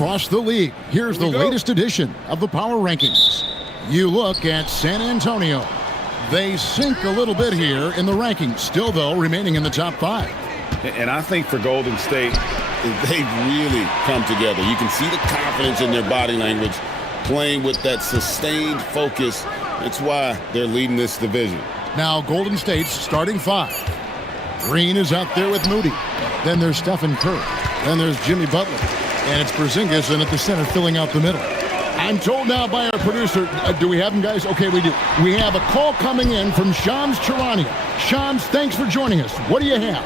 across the league. Here's the latest edition of the Power Rankings. You look at San Antonio. They sink a little bit here in the rankings, still, though, remaining in the top 5. And I think for Golden State, they've really come together. You can see the confidence in their body language, playing with that sustained focus. That's why they're leading this division. Now, Golden State's starting 5. Green is out there with Moody. Then there's Stephen Curry. Then there's Jimmy Butler. And it's Porzingis in at the center filling out the middle. I'm told now by our producer, do we have him, guys? Okay, we do. We have a call coming in from Shams Charania. Shams, thanks for joining us. What do you have?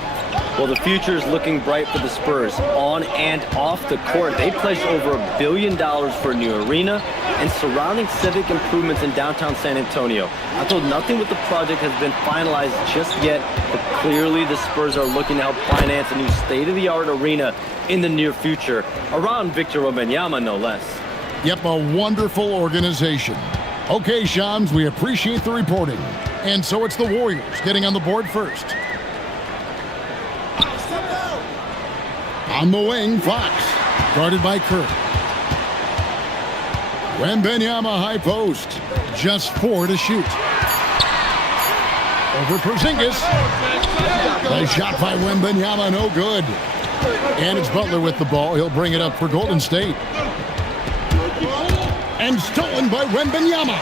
Well, the future is looking bright for the Spurs on and off the court. They pledged over $1 billion for a new arena and surrounding civic improvements in downtown San Antonio. I'm told nothing with the project has been finalized just yet, but clearly the Spurs are looking to help finance a new state-of-the-art arena in the near future, around Victor Wembanyama, no less. Yep, a wonderful organization. Okay, Shams, we appreciate the reporting. And so it's the Warriors getting on the board first. On the wing, Fox, guarded by Curry. Wembanyama high post, just 4 to shoot. Over Porzingis. Nice shot by Wembanyama, no good. And it's Butler with the ball. He'll bring it up for Golden State. And stolen by Wembanyama.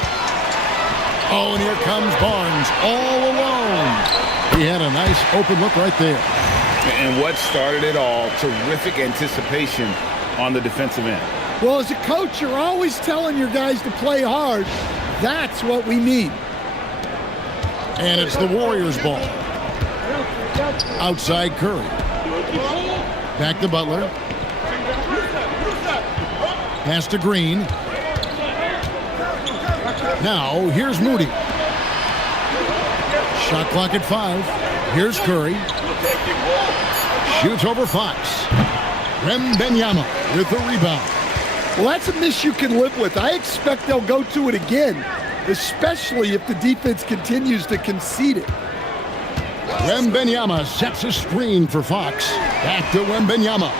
Oh, and here comes Barnes all alone. He had a nice open look right there. And what started it all, terrific anticipation on the defensive end. Well, as a coach, you're always telling your guys to play hard. That's what we need. And it's the Warriors' ball. Outside Curry. Back to Butler. Pass to Green. Now, here's Moody. Shot clock at 5. Here's Curry. Shoots over Fox. Wembanyama with the rebound. Well, that's a miss you can live with. I expect they'll go to it again, especially if the defense continues to concede it. Wembanyama sets a screen for Fox. Back to Wembanyama.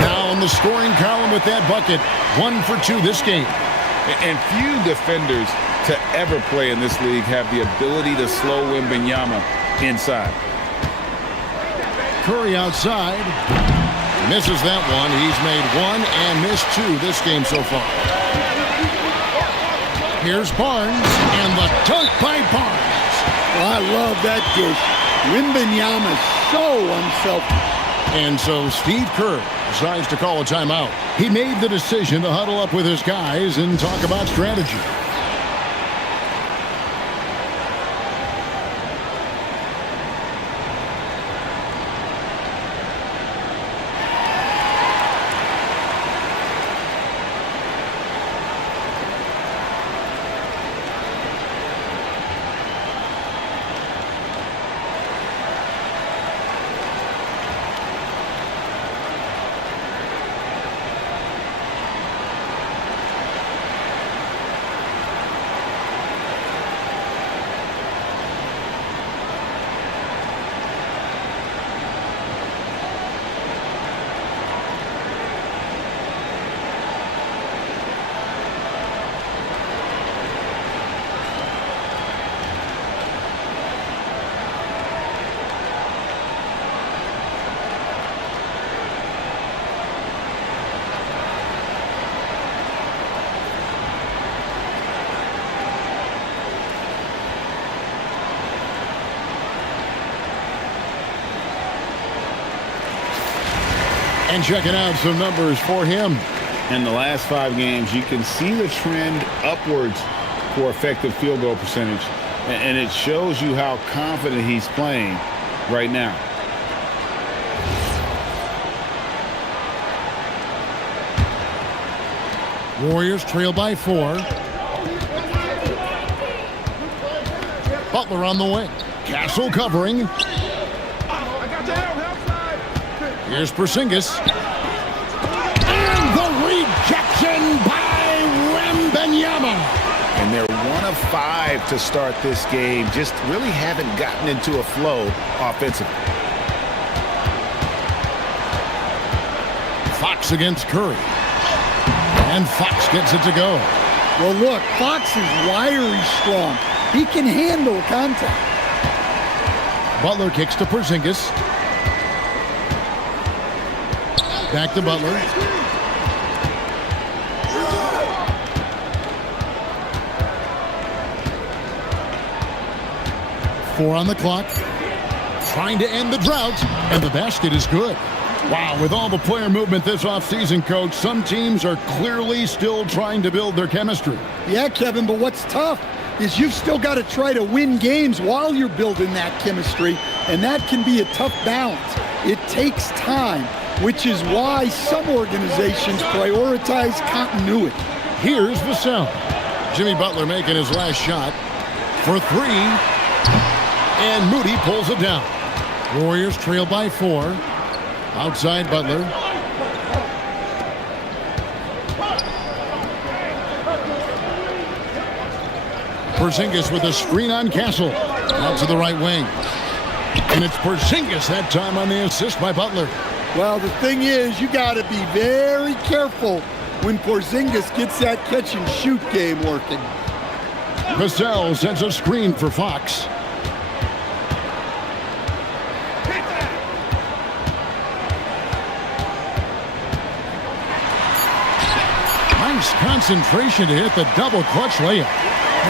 Now in the scoring column with that bucket. 1 for 2 this game. And few defenders to ever play in this league have the ability to slow Wembanyama inside. Curry outside. Misses that one. He's made 1 and missed 2 this game so far. Here's Barnes, and the dunk by Barnes. Well, I love that dish. Wembanyama so unselfish. And so Steve Kerr decides to call a timeout. He made the decision to huddle up with his guys and talk about strategy. And checking out some numbers for him. In the last 5 games, you can see the trend upwards for effective field goal percentage. And it shows you how confident he's playing right now. Warriors trail by 4. Butler on the wing. Castle covering. Here's Porzingis. And the rejection by Wembanyama. And they're 1 of 5 to start this game. Just really haven't gotten into a flow offensively. Fox against Curry. And Fox gets it to go. Well, look, Fox is wiry strong. He can handle contact. Butler kicks to Porzingis. Back to Butler. Four on the clock. Trying to end the drought, and the basket is good. Wow, with all the player movement this offseason, Coach, some teams are clearly still trying to build their chemistry. Yeah, Kevin, but what's tough is you've still got to try to win games while you're building that chemistry, and that can be a tough balance. It takes time, which is why some organizations prioritize continuity. Here's Vassell. Jimmy Butler making his last shot for three, and Moody pulls it down. Warriors trail by 4. Outside Butler. Porzingis with a screen on Castle. Out to the right wing. And it's Porzingis that time on the assist by Butler. Well, the thing is, you got to be very careful when Porzingis gets that catch-and-shoot game working. Vassell sends a screen for Fox. Nice concentration to hit the double clutch layup.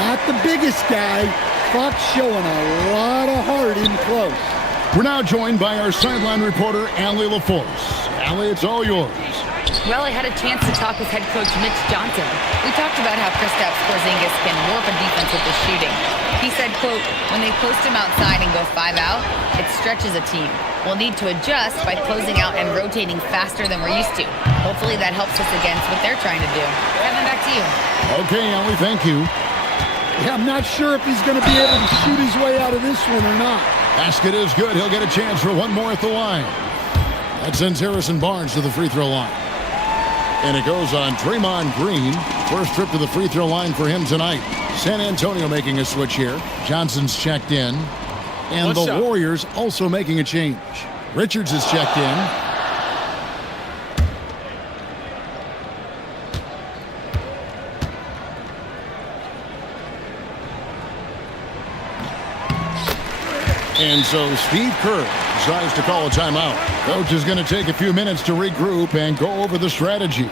Not the biggest guy. Fox showing a lot of heart in close. We're now joined by our sideline reporter, Allie LaForce. Allie, it's all yours. Well, I had a chance to talk with head coach Mitch Johnson. We talked about how Kristaps Porzingis can warp a defense with his shooting. He said, quote, when they post him outside and go 5 out, it stretches a team. We'll need to adjust by closing out and rotating faster than we're used to. Hopefully that helps us against what they're trying to do. Kevin, back to you. Okay, Allie, thank you. Yeah, I'm not sure if he's going to be able to shoot his way out of this one or not. Basket is good. He'll get a chance for one more at the line. That sends Harrison Barnes to the free throw line. And it goes on Draymond Green. First trip to the free throw line for him tonight. San Antonio making a switch here. Johnson's checked in. And the Warriors also making a change. Richards is checked in. And so Steve Kerr decides to call a timeout. Coach is going to take a few minutes to regroup and go over the strategy.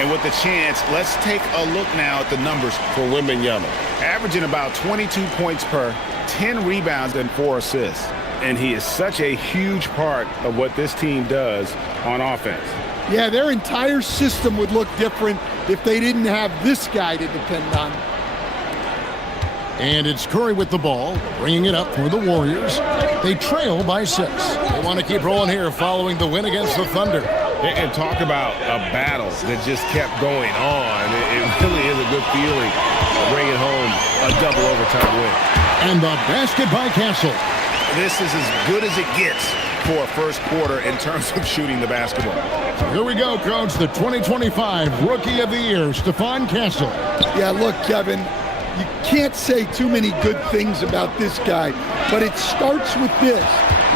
And with the chance, let's take a look now at the numbers for Wembanyama. Averaging about 22 points per, 10 rebounds, and 4 assists. And he is such a huge part of what this team does on offense. Yeah, their entire system would look different if they didn't have this guy to depend on. And it's Curry with the ball, bringing it up for the Warriors. They trail by 6. They want to keep rolling here following the win against the Thunder. And talk about a battle that just kept going on. It really is a good feeling bringing home a double overtime win. And the basket by Castle. This is as good as it gets for a first quarter in terms of shooting the basketball. Here we go, Coach. The 2025 Rookie of the Year, Stephon Castle. Yeah, look, Kevin, you can't say too many good things about this guy, but it starts with this.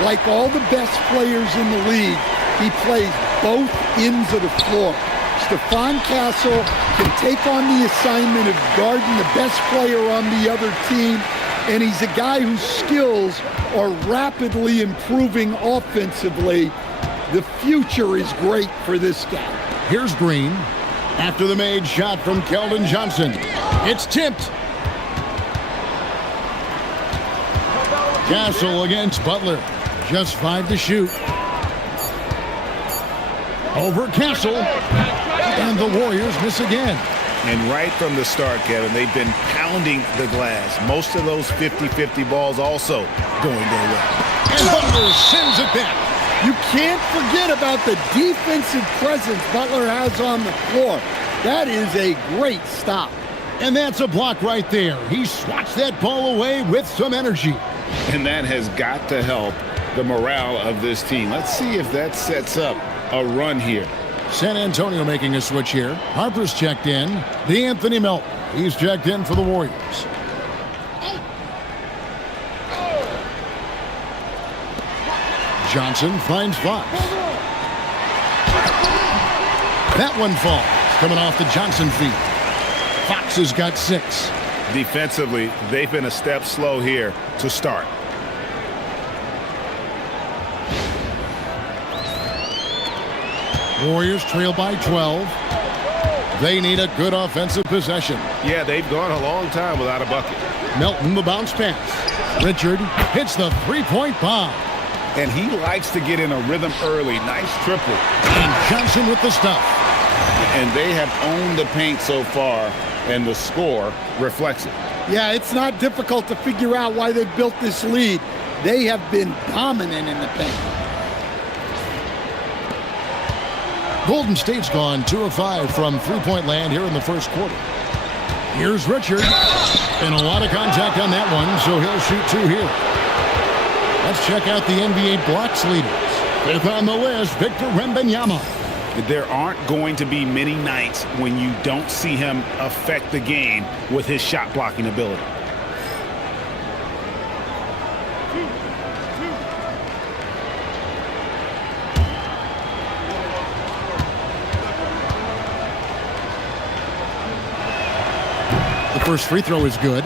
Like all the best players in the league, he plays both ends of the floor. Stephon Castle can take on the assignment of guarding the best player on the other team, and he's a guy whose skills are rapidly improving offensively. The future is great for this guy. Here's Green. After the made shot from Keldon Johnson. It's tipped. Castle against Butler. Just 5 to shoot. Over Castle. And the Warriors miss again. And right from the start, Kevin, they've been pounding the glass. Most of those 50-50 balls also going their way. And Butler sends it back. You can't forget about the defensive presence Butler has on the floor. That is a great stop. And that's a block right there. He swats that ball away with some energy. And that has got to help the morale of this team. Let's see if that sets up a run here. San Antonio making a switch here. Harper's checked in. DeAnthony Melton. He's checked in for the Warriors. Johnson finds Fox. That one falls. Coming off the Johnson feet. Fox has got 6. Defensively, they've been a step slow here to start. Warriors trail by 12. They need a good offensive possession. Yeah, they've gone a long time without a bucket. Melton, the bounce pass. Richard hits the three-point bomb. And he likes to get in a rhythm early. Nice triple. And Johnson with the stuff. And they have owned the paint so far, and the score reflects it. Yeah, it's not difficult to figure out why they've built this lead. They have been dominant in the paint. Golden State's gone 2 of 5 from three-point land here in the first quarter. Here's Richard. And a lot of contact on that one, so he'll shoot 2 here. Let's check out the NBA blocks leaders. 5th on the list, Victor Wembanyama. There aren't going to be many nights when you don't see him affect the game with his shot blocking ability. The first free throw is good.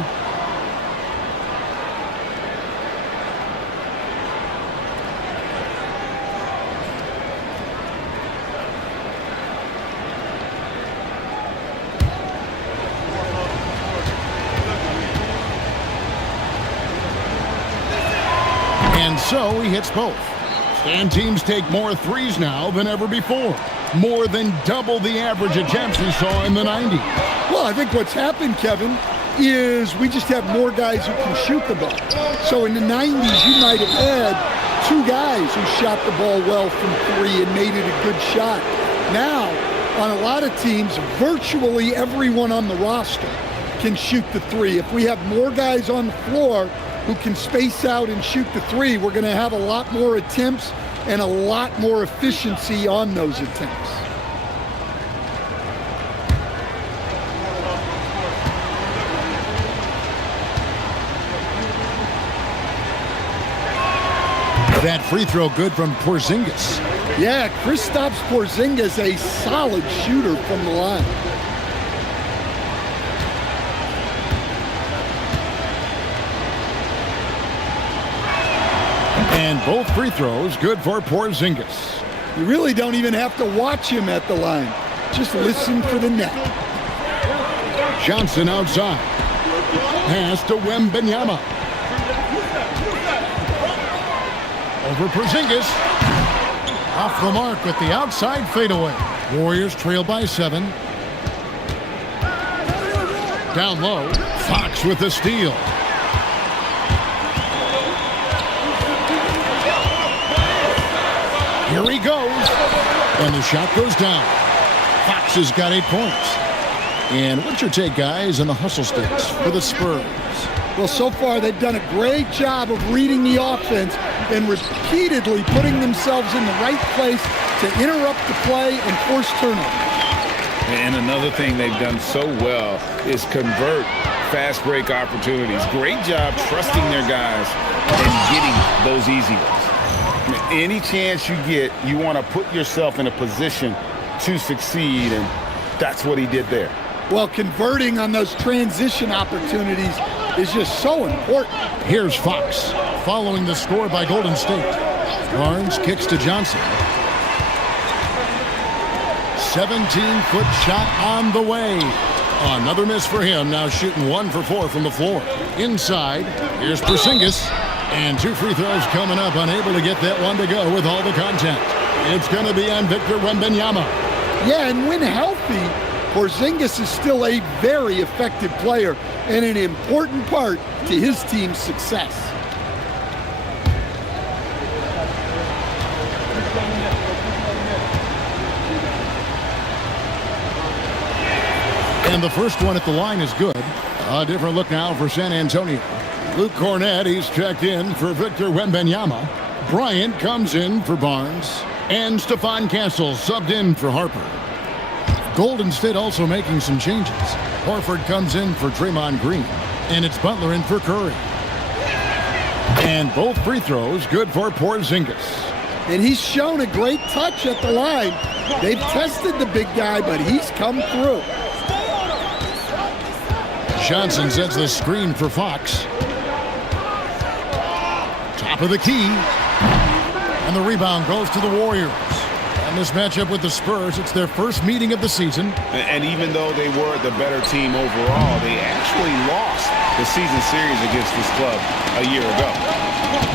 And so he hits both. And teams take more threes now than ever before. More than double the average attempts we saw in the 90s. Well, I think what's happened, Kevin, is we just have more guys who can shoot the ball. So in the 90s, you might have had 2 guys who shot the ball well from 3 and made it a good shot. Now, on a lot of teams, virtually everyone on the roster can shoot the 3. If we have more guys on the floor who can space out and shoot the 3, we're going to have a lot more attempts and a lot more efficiency on those attempts. That free throw good from Porzingis. Yeah, Kristaps Porzingis, a solid shooter from the line. And both free throws good for Porzingis. You really don't even have to watch him at the line. Just listen for the net. Johnson outside. Pass to Wembanyama. Over Porzingis. Off the mark with the outside fadeaway. Warriors trail by 7. Down low. Fox with the steal. Here he goes. And the shot goes down. Fox has got 8 points. And what's your take, guys, on the hustle sticks for the Spurs? Well, so far they've done a great job of reading the offense and repeatedly putting themselves in the right place to interrupt the play and force turnovers. And another thing they've done so well is convert fast break opportunities. Great job trusting their guys and getting those easy ones. Any chance you get, you want to put yourself in a position to succeed, and that's what he did there. Well, converting on those transition opportunities is just so important. Here's Fox following the score by Golden State. Barnes kicks to Johnson. 17-foot shot on the way. Another miss for him, now shooting 1 for 4 from the floor. Inside, here's Porzingis. And 2 free throws coming up, unable to get that one to go with all the contact. It's going to be on Victor Wembanyama. Yeah, and when healthy, Porzingis is still a very effective player and an important part to his team's success. And the first one at the line is good. A different look now for San Antonio. Luke Cornett, he's checked in for Victor Wembanyama. Bryant comes in for Barnes. And Stephon Castle subbed in for Harper. Golden State also making some changes. Horford comes in for Draymond Green. And it's Butler in for Curry. And both free throws good for Porzingis. And he's shown a great touch at the line. They've tested the big guy, but he's come through. Johnson sets the screen for Fox. Top of the key. And the rebound goes to the Warriors. And this matchup with the Spurs, it's their first meeting of the season. And even though they were the better team overall, they actually lost the season series against this club a year ago.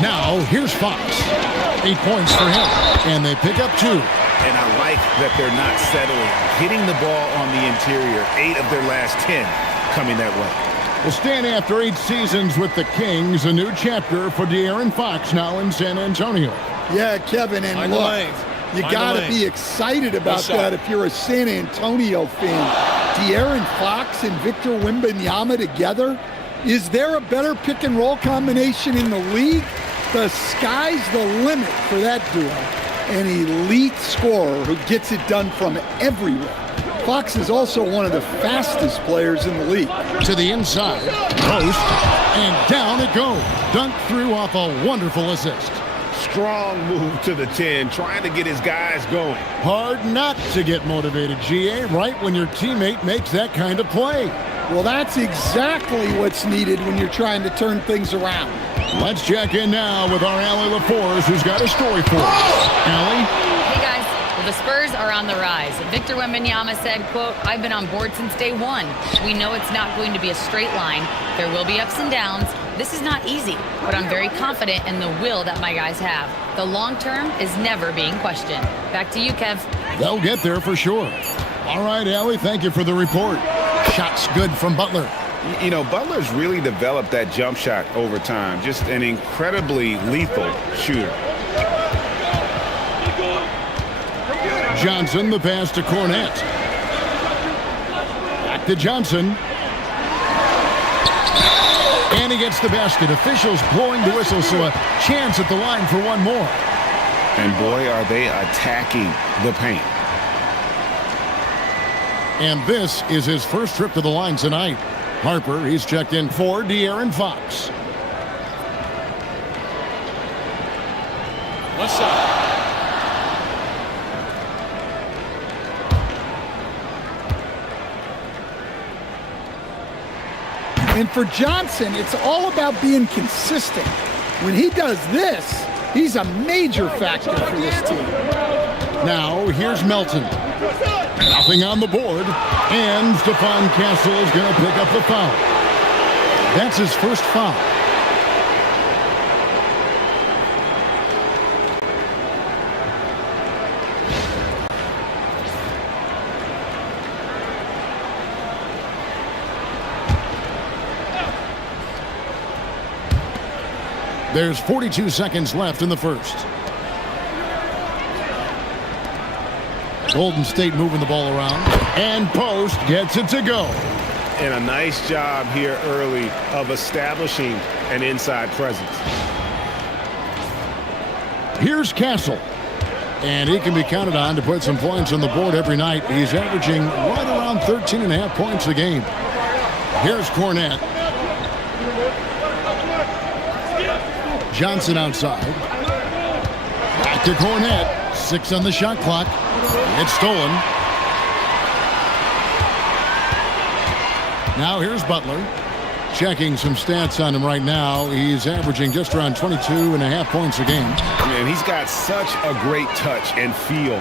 Now, here's Fox. 8 points for him. And they pick up 2. And I like that they're not settling. Hitting the ball on the interior, 8 of their last 10 coming that way. We'll stand after 8 seasons with the Kings. A new chapter for De'Aaron Fox now in San Antonio. Yeah, Kevin, and look, you got to be excited about that if you're a San Antonio fan. De'Aaron Fox and Victor Wembanyama together. Is there a better pick and roll combination in the league? The sky's the limit for that duo. An elite scorer who gets it done from everywhere. Fox is also one of the fastest players in the league. To the inside, post, and down it goes. Dunked through off a wonderful assist. Strong move to the 10, trying to get his guys going. Hard not to get motivated, GA, right when your teammate makes that kind of play. Well, that's exactly what's needed when you're trying to turn things around. Let's check in now with our Allie LaForce, who's got a story for us. Allie? Hey, guys. Well, the Spurs are on the rise. Victor Wembanyama said, quote, "I've been on board since day one. We know it's not going to be a straight line. There will be ups and downs. This is not easy, but I'm very confident in the will that my guys have. The long term is never being questioned." Back to you, Kev. They'll get there for sure. All right, Allie, thank you for the report. Shots good from Butler. You know, Butler's really developed that jump shot over time. Just an incredibly lethal shooter. Johnson, the pass to Cornett. Back to Johnson. And he gets the basket. Officials blowing the whistle, so a chance at the line for one more. And boy, are they attacking the paint. And this is his first trip to the line tonight. Harper, he's checked in for De'Aaron Fox. What's up? And for Johnson, it's all about being consistent. When he does this, he's a major factor for this team. Now, here's Melton. Nothing on the board. And Stephon Castle is going to pick up the foul. That's his first foul. There's 42 seconds left in the first. Golden State moving the ball around. And Post gets it to go. And a nice job here early of establishing an inside presence. Here's Castle. And he can be counted on to put some points on the board every night. He's averaging right around 13.5 points a game. Here's Cornett. Johnson outside. Back to Cornette. 6 on the shot clock. It's stolen. Now here's Butler. Checking some stats on him right now. He's averaging just around 22.5 points a game. Man, he's got such a great touch and feel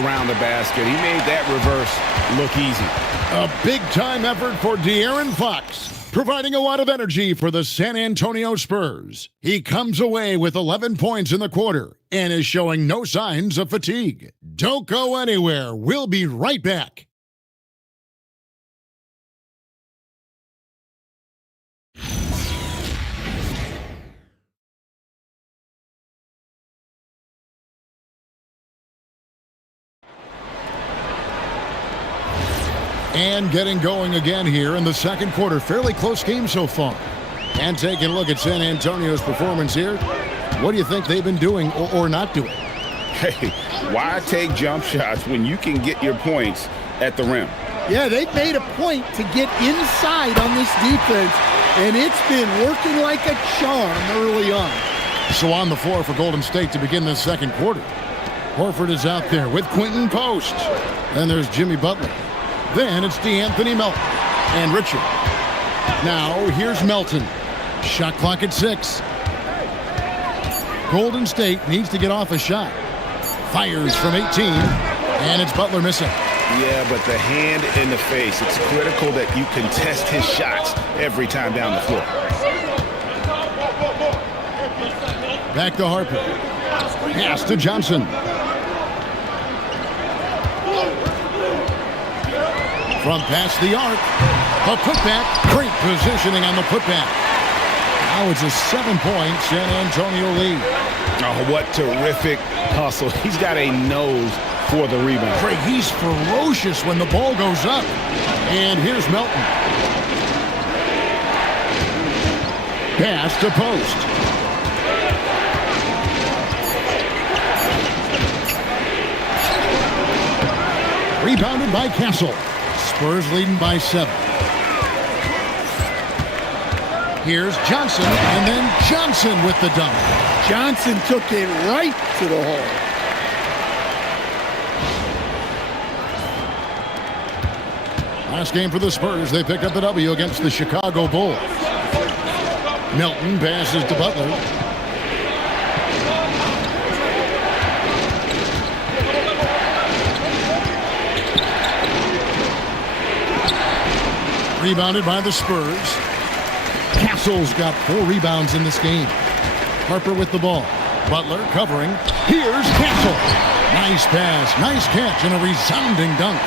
around the basket. He made that reverse look easy. A big-time effort for De'Aaron Fox, providing a lot of energy for the San Antonio Spurs. He comes away with 11 points in the quarter and is showing no signs of fatigue. Don't go anywhere. We'll be right back. And getting going again here in the second quarter. Fairly close game so far. And taking a look at San Antonio's performance here. What do you think they've been doing or not doing? Hey, why take jump shots when you can get your points at the rim? Yeah, they've made a point to get inside on this defense, and it's been working like a charm early on. So on the floor for Golden State to begin this second quarter. Horford is out there with Quentin Post. Then there's Jimmy Butler. Then it's DeAnthony Melton and Richard. Now here's Melton. Shot clock at 6. Golden State needs to get off a shot. Fires from 18, and it's Butler missing. Yeah, but the hand in the face, it's critical that you contest his shots every time down the floor. Back to Harper. Pass to Johnson. From past the arc, a putback. Great positioning on the putback. Now it's a 7-point San Antonio lead. Oh, what terrific hustle. He's got a nose for the rebound. Craig, he's ferocious when the ball goes up. And here's Melton. Pass to Post. Rebounded by Castle. Spurs leading by 7. Here's Johnson, and then Johnson with the dunk. Johnson took it right to the hole. Last game for the Spurs, they picked up the W against the Chicago Bulls. Melton passes to Butler. Rebounded by the Spurs. Castle's got 4 rebounds in this game. Harper with the ball. Butler covering. Here's Castle. Nice pass, nice catch, and a resounding dunk.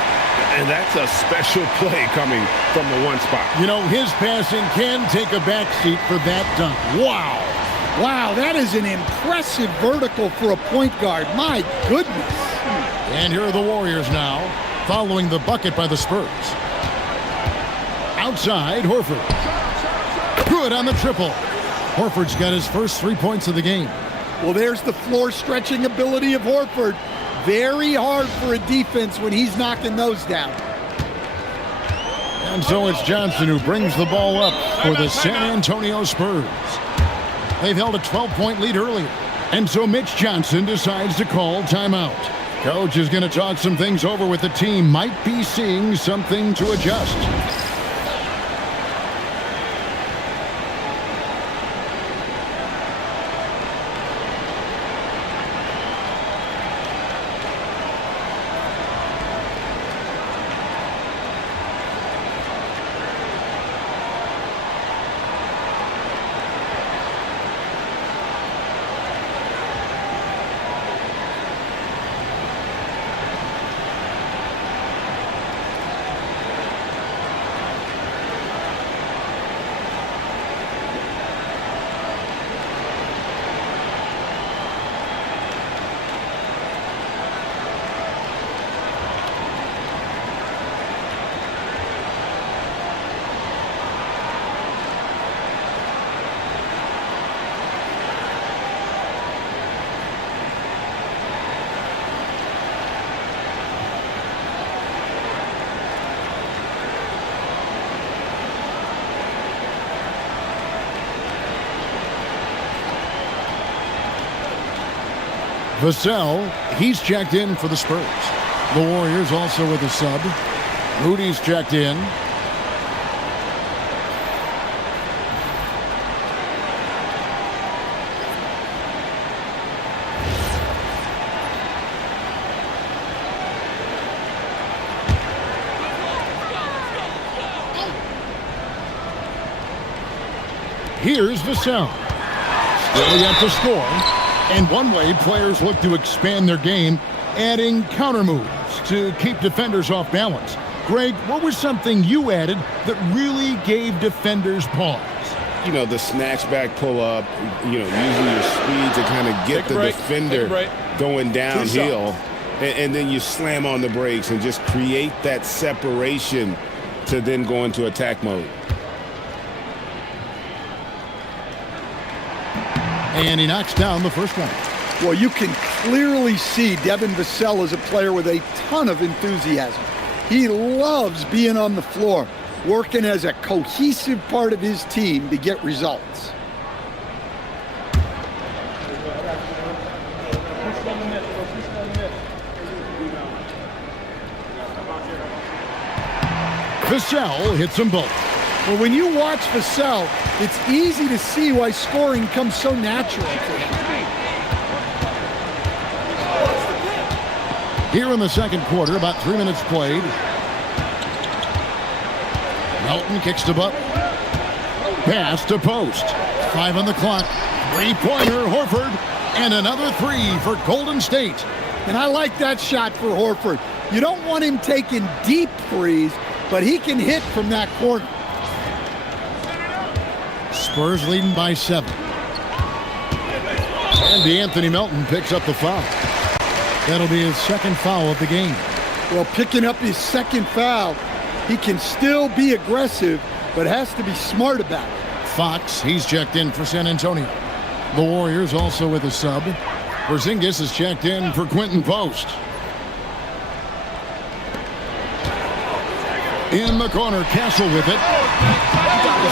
And that's a special play coming from the one spot. You know, his passing can take a backseat for that dunk. Wow. Wow, that is an impressive vertical for a point guard. My goodness. And here are the Warriors now, following the bucket by the Spurs. Outside, Horford. Good on the triple. Horford's got his first 3 points of the game. Well, there's the floor stretching ability of Horford. Very hard for a defense when he's knocking those down. And so it's Johnson who brings the ball up for the San Antonio Spurs. They've held a 12-point lead earlier. And so Mitch Johnson decides to call timeout. Coach is going to talk some things over with the team. Might be seeing something to adjust. Vassell, he's checked in for the Spurs. The Warriors also with a sub. Moody's checked in. Here's Vassell. Still yet to score. And one way players look to expand their game, adding counter moves to keep defenders off balance. Greg, what was something you added that really gave defenders pause? You know, the snatch back pull up, you know, using your speed to kind of get the defender going downhill. And then you slam on the brakes and just create that separation to then go into attack mode. And he knocks down the first one. Well, you can clearly see Devin Vassell is a player with a ton of enthusiasm. He loves being on the floor, working as a cohesive part of his team to get results. Vassell hits them both. Well, when you watch Vassell, it's easy to see why scoring comes so natural to him. Here in the second quarter, about 3 minutes played. Melton kicks to Butler. Pass to post. 5 on the clock. Three-pointer, Horford. And another three for Golden State. And I like that shot for Horford. You don't want him taking deep threes, but he can hit from that corner. Spurs leading by 7. And DeAnthony Melton picks up the foul. That'll be his second foul of the game. Well, picking up his second foul, he can still be aggressive, but has to be smart about it. Fox, he's checked in for San Antonio. The Warriors also with a sub. Porzingis is checked in for Quentin Post. In the corner, Castle with it.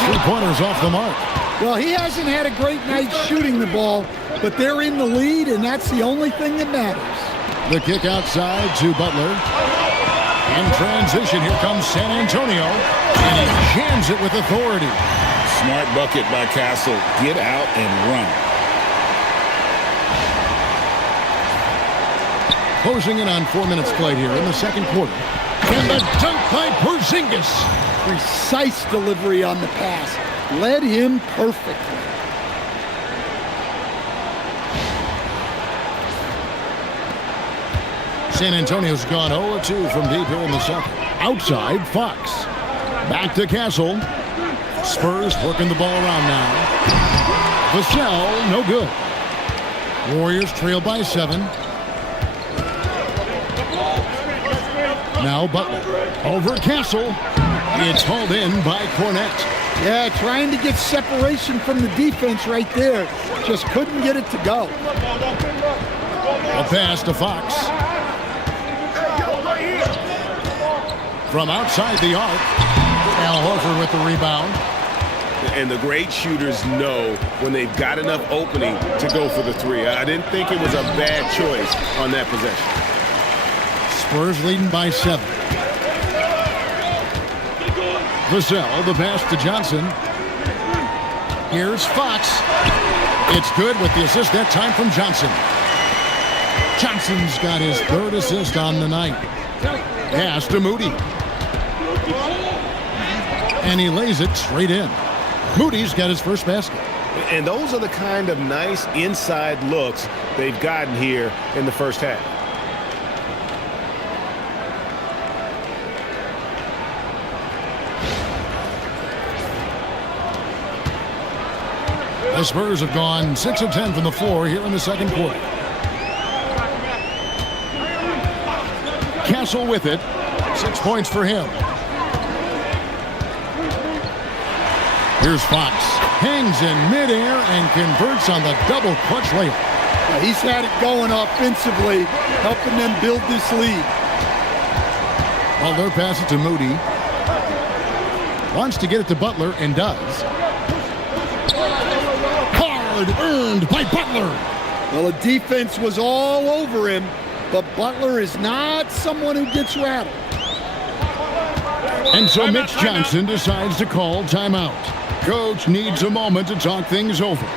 Three-pointers off the mark. Well, he hasn't had a great night shooting the ball, but they're in the lead, and that's the only thing that matters. The kick outside to Butler. In transition, here comes San Antonio, and he jams it with authority. Smart bucket by Castle. Get out and run. Closing in on 4 minutes played here in the second quarter. And the dunk by Porzingis. Precise delivery on the pass. Led him perfectly. San Antonio's gone 0-2 from deep here in the second. Outside, Fox. Back to Castle. Spurs working the ball around now. Vassell, no good. Warriors trail by 7. Now Butler. Over Castle. It's hauled in by Cornette. Yeah, trying to get separation from the defense right there. Just couldn't get it to go. A pass to Fox. From outside the arc. Al Horford with the rebound. And the great shooters know when they've got enough opening to go for the three. I didn't think it was a bad choice on that possession. Spurs leading by 7. Vassell, the pass to Johnson. Here's Fox. It's good with the assist that time from Johnson. Johnson's got his third assist on the night. Pass to Moody. And he lays it straight in. Moody's got his first basket. And those are the kind of nice inside looks they've gotten here in the first half. The Spurs have gone 6 of 10 from the floor here in the second quarter. Castle with it. 6 points for him. Here's Fox. Hangs in midair and converts on the double clutch layup. He's had it going offensively, helping them build this lead. Butler passes to Moody. Wants to get it to Butler and does. Hard earned by Butler. Well, the defense was all over him, but Butler is not someone who gets rattled. And so Mitch Johnson decides to call timeout. Coach needs a moment to talk things over.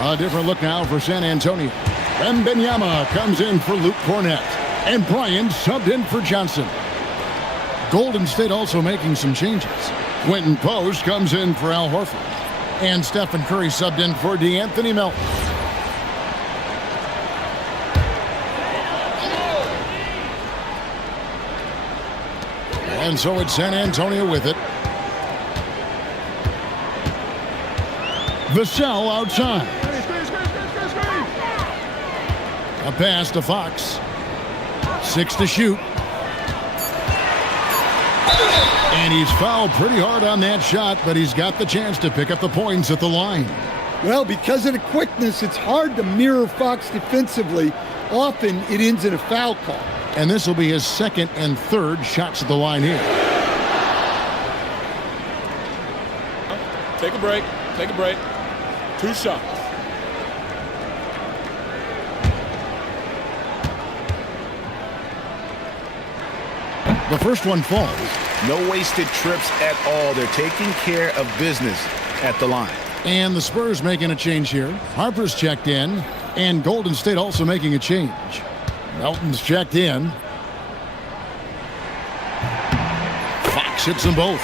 A different look now for San Antonio. Wembanyama comes in for Luke Cornett. And Bryant subbed in for Johnson. Golden State also making some changes. Quentin Post comes in for Al Horford. And Stephen Curry subbed in for DeAnthony Melton. And so it's San Antonio with it. Vassell outside. A pass to Fox. 6 to shoot. And he's fouled pretty hard on that shot, but he's got the chance to pick up the points at the line. Well, because of the quickness, it's hard to mirror Fox defensively. Often it ends in a foul call. And this will be his second and third shots at the line here. Take a break. Take a break. 2 shots. The first one falls. No wasted trips at all. They're taking care of business at the line. And the Spurs making a change here. Harper's checked in. And Golden State also making a change. Melton's checked in. Fox hits them both.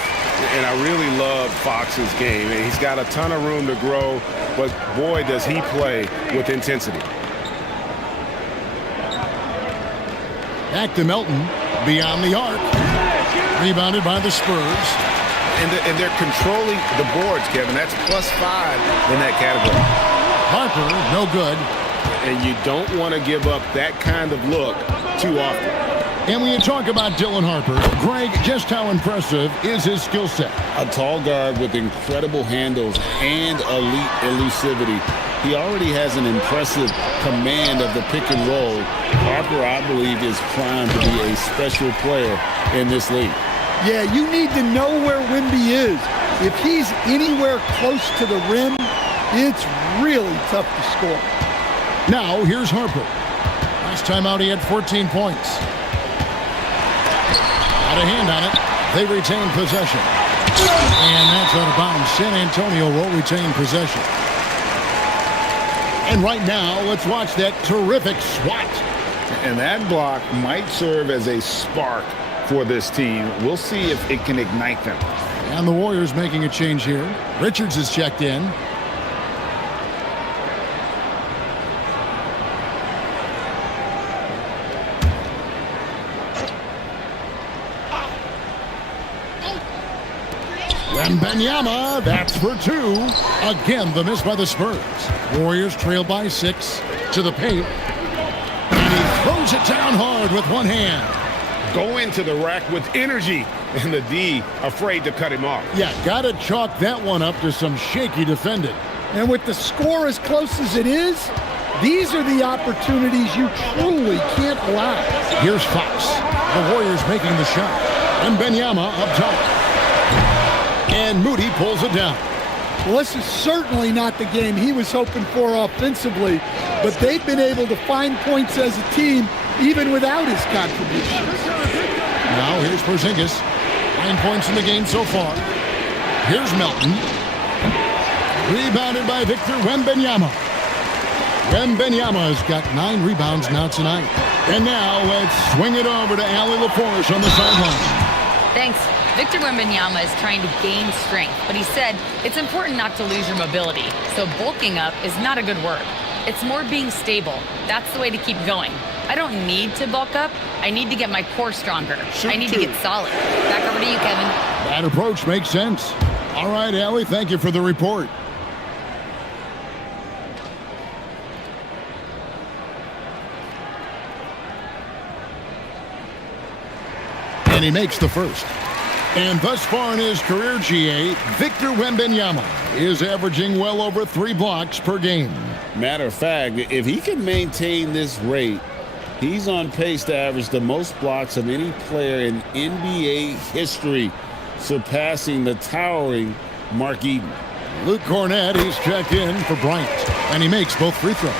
And I really love Fox's game. And he's got a ton of room to grow, but boy, does he play with intensity. Back to Melton. Beyond the arc. Rebounded by the Spurs. And they're controlling the boards, Kevin. That's +5 in that category. Harper, no good. And you don't want to give up that kind of look too often. And when you talk about Dylan Harper, Greg, just how impressive is his skill set? A tall guard with incredible handles and elite elusivity. He already has an impressive command of the pick and roll. Harper, I believe, is primed to be a special player in this league. Yeah, you need to know where Wemby is. If he's anywhere close to the rim, it's really tough to score. Now, here's Harper. Last time out, he had 14 points. Got a hand on it. They retain possession. And that's out of bounds. San Antonio will retain possession. And right now, let's watch that terrific swat. And that block might serve as a spark for this team. We'll see if it can ignite them. And the Warriors making a change here. Richards is checked in. Wembanyama, that's for 2. Again, the miss by the Spurs. Warriors trail by 6 to the paint. And he throws it down hard with one hand. Go into the rack with energy. And the D afraid to cut him off. Yeah, got to chalk that one up to some shaky defending. And with the score as close as it is, these are the opportunities you truly can't allow. Here's Fox. The Warriors making the shot. Wembanyama up top. And Moody pulls it down. Well, this is certainly not the game he was hoping for offensively, but they've been able to find points as a team even without his contributions. Now here's Porzingis. 9 points in the game so far. Here's Melton. Rebounded by Victor Wembanyama. Wembanyama has got 9 rebounds now tonight. And now let's swing it over to Allie LaForce on the sideline. Thanks. Victor Wembanyama is trying to gain strength, but he said it's important not to lose your mobility. So bulking up is not a good word. It's more being stable. That's the way to keep going. I don't need to bulk up. I need to get my core stronger. I need to get solid. Back over to you, Kevin. That approach makes sense. All right, Allie, thank you for the report. And he makes the first. And thus far in his career, GA, Victor Wembanyama is averaging well over 3 blocks per game. Matter of fact, if he can maintain this rate, he's on pace to average the most blocks of any player in NBA history, surpassing the towering Mark Eden. Luke Cornett, he's checked in for Bryant, and he makes both free throws.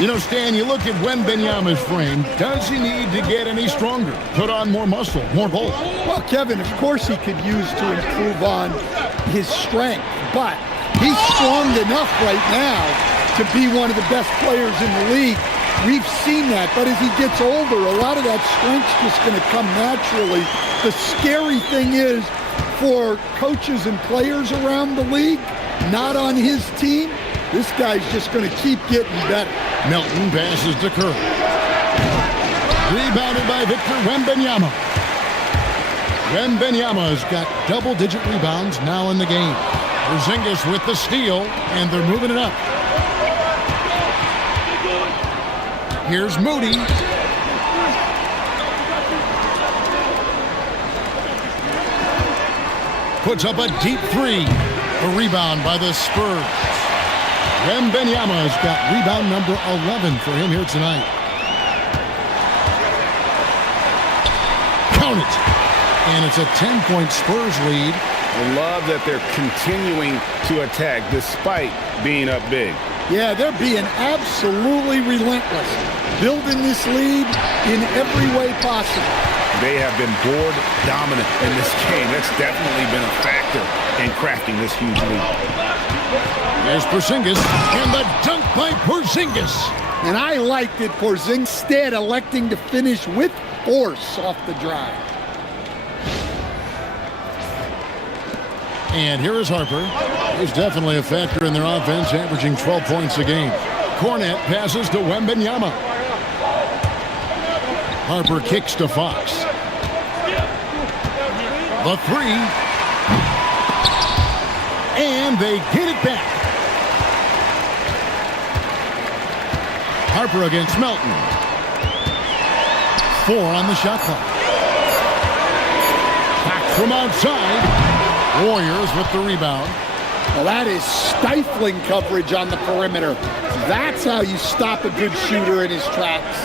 You know, Stan, you look at Wembanyama's frame. Does he need to get any stronger? Put on more muscle, more bulk? Well, Kevin, of course he could use to improve on his strength, but he's strong enough right now to be one of the best players in the league. We've seen that, but as he gets older, a lot of that strength's just going to come naturally. The scary thing is for coaches and players around the league, not on his team, this guy's just going to keep getting better. Melton passes to Curry. Rebounded by Victor Wembanyama. Wembanyama has got double-digit rebounds now in the game. Porzingis with the steal, and they're moving it up. Here's Moody. Puts up a deep 3. A rebound by the Spurs. Wembanyama has got rebound number 11 for him here tonight. Count it. And it's a 10-point Spurs lead. I love that they're continuing to attack despite being up big. Yeah, they're being absolutely relentless, building this lead in every way possible. They have been board dominant in this game. That's definitely been a factor in crafting this huge lead. There's Porzingis, and the dunk by Porzingis. And I like that Porzingis instead electing to finish with force off the drive. And here is Harper. He's definitely a factor in their offense, averaging 12 points a game. Cornett passes to Wembanyama. Harper kicks to Fox. The 3. And they get it back. Harper against Melton. 4 on the shot clock. Back from outside. Warriors with the rebound. Well, that is stifling coverage on the perimeter. That's how you stop a good shooter in his tracks.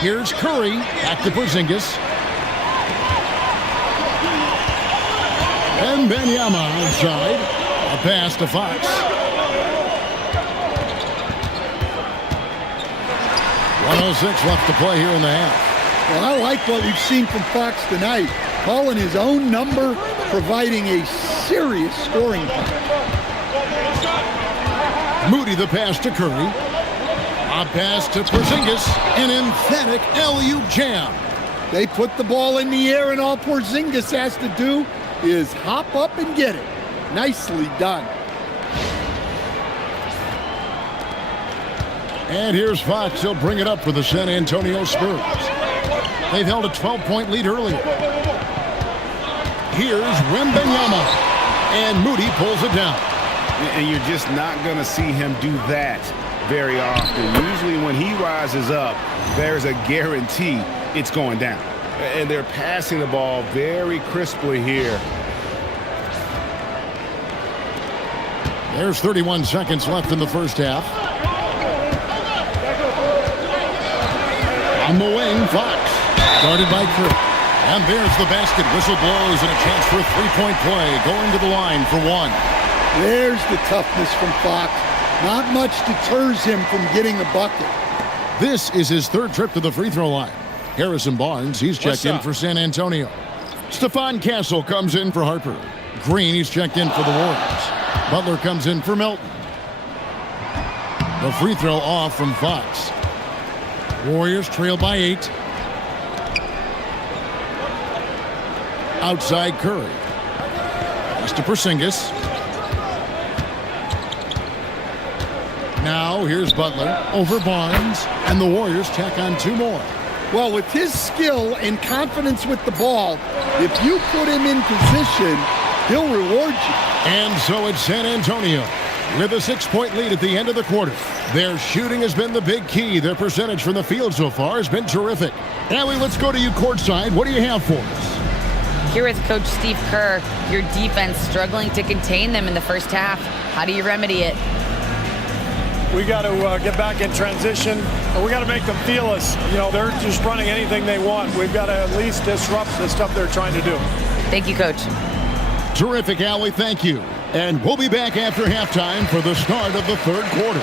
Here's Curry. Back to Porzingis. And Wembanyama outside. A pass to Fox. 1:06 left to play here in the half. Well, I like what we've seen from Fox tonight. Calling his own number, providing a serious scoring point. Moody the pass to Curry. A pass to Porzingis. An emphatic alley-oop jam. They put the ball in the air, and all Porzingis has to do is hop up and get it. Nicely done. And here's Fox. He'll bring it up for the San Antonio Spurs. They've held a 12-point lead earlier. Here's Wembanyama. And Moody pulls it down. And you're just not going to see him do that very often. Usually when he rises up, there's a guarantee it's going down. And they're passing the ball very crisply here. There's 31 seconds left in the first half. On the wing, Fox. Guarded by Curry. And there's the basket. Whistle blows and a chance for a three-point play. Going to the line for one. There's the toughness from Fox. Not much deters him from getting a bucket. This is his third trip to the free throw line. Harrison Barnes, he's checked in for San Antonio. Stephon Castle comes in for Harper. Green, he's checked in for the Warriors. Butler comes in for Melton. The free throw off from Fox. Warriors trail by 8. Outside Curry. Pass to Porzingis. Now here's Butler over Barnes, and the Warriors tack on 2 more. Well, with his skill and confidence with the ball, if you put him in position, he'll reward you. And so it's San Antonio with a 6-point lead at the end of the quarter. Their shooting has been the big key. Their percentage from the field so far has been terrific. Allie, let's go to you courtside. What do you have for us? Here with Coach Steve Kerr, your defense struggling to contain them in the first half. How do you remedy it? We got to get back in transition, and we got to make them feel us. You know, they're just running anything they want. We've got to at least disrupt the stuff they're trying to do. Thank you, Coach. Terrific, Allie. Thank you. And we'll be back after halftime for the start of the third quarter.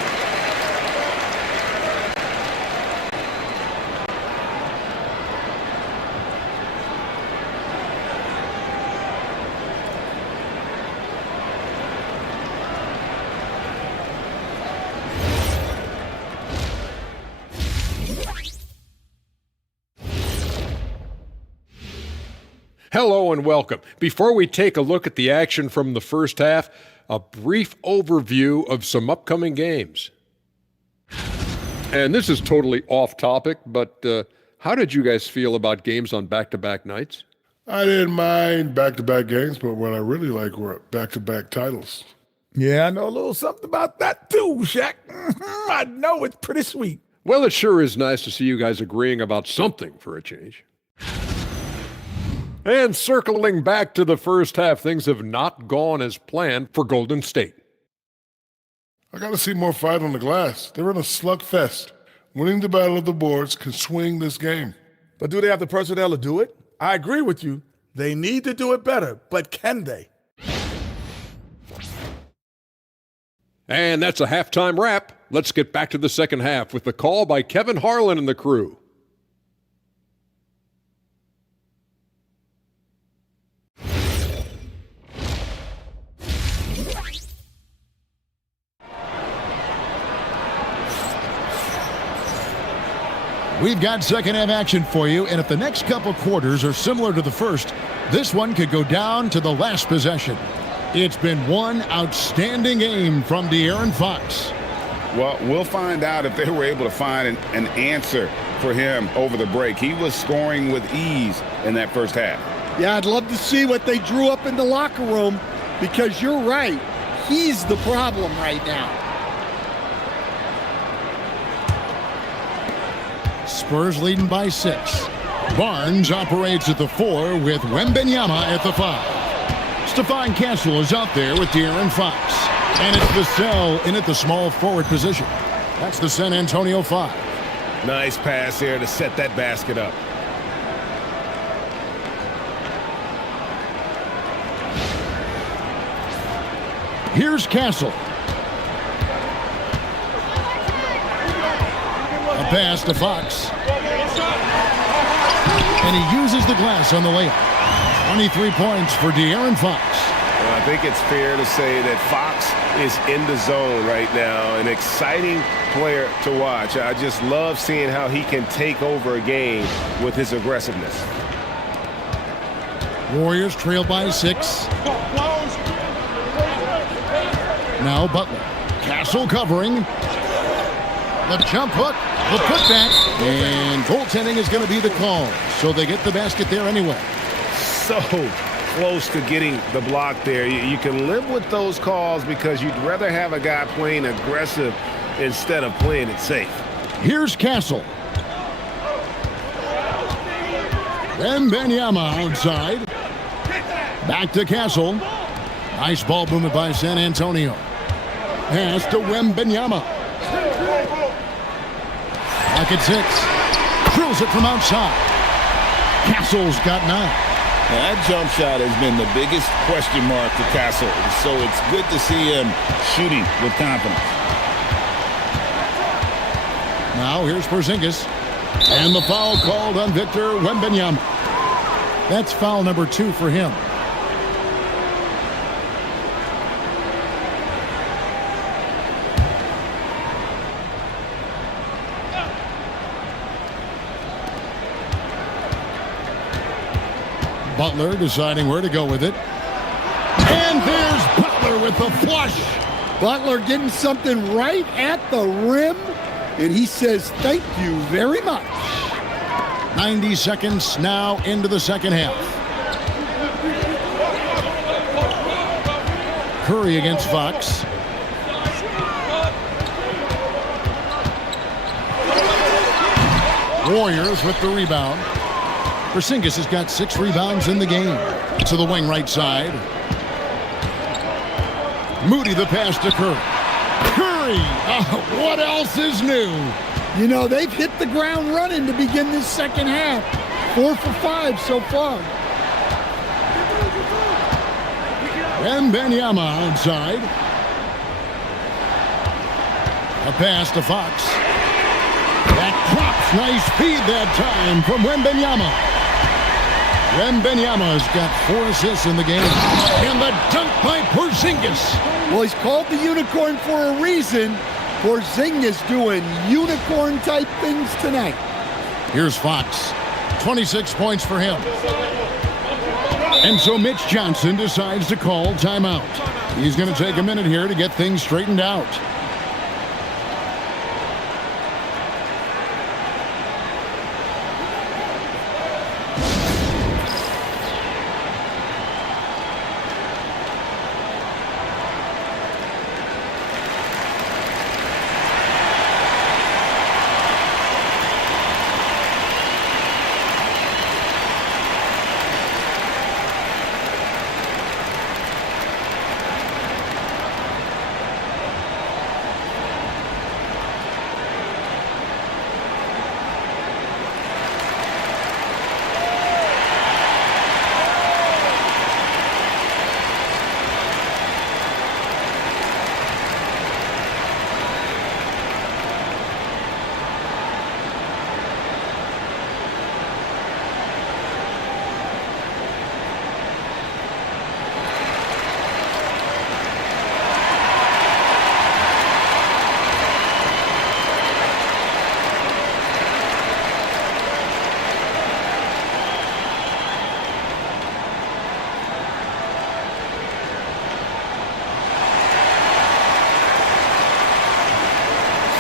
Hello and welcome. Before we take a look at the action from the first half, a brief overview of some upcoming games. And this is totally off topic, but how did you guys feel about games on back-to-back nights? I didn't mind back-to-back games, but what I really like were back-to-back titles. Yeah, I know a little something about that too, Shaq. I know it's pretty sweet. Well, it sure is nice to see you guys agreeing about something for a change. And circling back to the first half, things have not gone as planned for Golden State. I got to see more fight on the glass. They're in a slugfest. Winning the battle of the boards can swing this game. But do they have the personnel to do it? I agree with you. They need to do it better, but can they? And that's a halftime wrap. Let's get back to the second half with the call by Kevin Harlan and the crew. We've got second half action for you, and if the next couple quarters are similar to the first, this one could go down to the last possession. It's been one outstanding game from De'Aaron Fox. Well, we'll find out if they were able to find an answer for him over the break. He was scoring with ease in that first half. Yeah, I'd love to see what they drew up in the locker room, because you're right. He's the problem right now. Spurs leading by 6. Barnes operates at the 4 with Wembanyama at the 5. Stephon Castle is out there with De'Aaron Fox. And it's Vassell in at the small forward position. That's the San Antonio 5. Nice pass here to set that basket up. Here's Castle. A pass to Fox. And he uses the glass on the layup. 23 points for De'Aaron Fox. Well, I think it's fair to say that Fox is in the zone right now. An exciting player to watch. I just love seeing how he can take over a game with his aggressiveness. Warriors trail by 6. Now Butler. Castle covering. The jump hook. The putback. And goaltending is going to be the call. So they get the basket there anyway. So close to getting the block there. You can live with those calls because you'd rather have a guy playing aggressive instead of playing it safe. Here's Castle. Wembanyama outside. Back to Castle. Nice ball movement by San Antonio. Pass to Wembanyama. Back at 6. Drills it from outside. Castle's got 9. Now, that jump shot has been the biggest question mark for Castle, so it's good to see him shooting with confidence. Now here's Porzingis. And the foul called on Victor Wembanyama. That's foul number 2 for him. Butler deciding where to go with it. And there's Butler with the flush. Butler getting something right at the rim, and he says thank you very much. 90 seconds now into the second half. Curry against Fox. Warriors with the rebound. Porzingis has got 6 rebounds in the game. To the wing right side. Moody the pass to Curry. Curry! What else is new? You know, they've hit the ground running to begin this second half. 4 for 5 so far. Wembanyama outside. A pass to Fox. That drops. Nice feed that time from Wembanyama. Wembanyama's got 4 assists in the game. And the dunk by Porzingis. Well, he's called the unicorn for a reason. Porzingis doing unicorn-type things tonight. Here's Fox. 26 points for him. And so Mitch Johnson decides to call timeout. He's going to take a minute here to get things straightened out.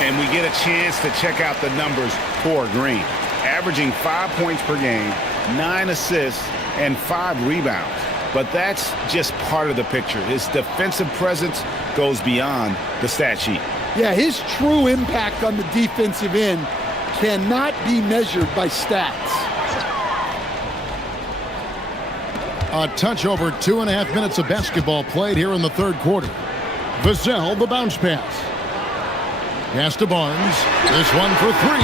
And we get a chance to check out the numbers for Green. Averaging 5 points per game, 9 assists, and 5 rebounds. But that's just part of the picture. His defensive presence goes beyond the stat sheet. Yeah, his true impact on the defensive end cannot be measured by stats. A touch over 2.5 minutes of basketball played here in the third quarter. Vassell, the bounce pass. Pass to Barnes. This one for 3.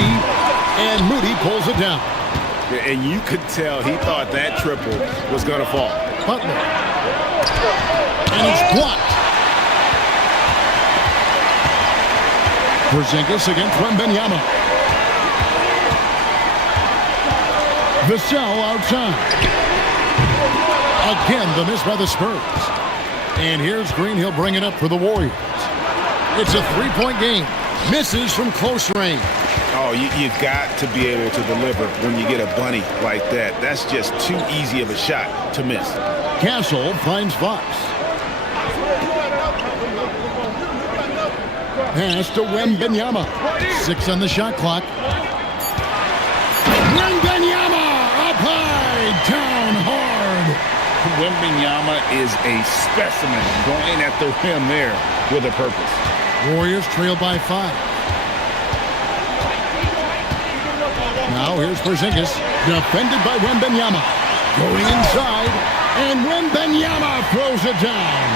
And Moody pulls it down. And you could tell he thought that triple was going to fall. Butler. And it's blocked. Porzingis against Wembanyama. Vassell outside. Again, the miss by the Spurs. And here's Green. He'll bring it up for the Warriors. It's a 3-point game. Misses from close range. Oh, you've got to be able to deliver when you get a bunny like that. That's just too easy of a shot to miss. Castle finds Fox. Pass to Wembanyama. 6 on the shot clock. Wembanyama up high, down hard. Wembanyama is a specimen going at the rim there with a purpose. Warriors trail by 5. Now here's Porzingis, defended by Wembanyama. Going inside, and Wembanyama throws it down.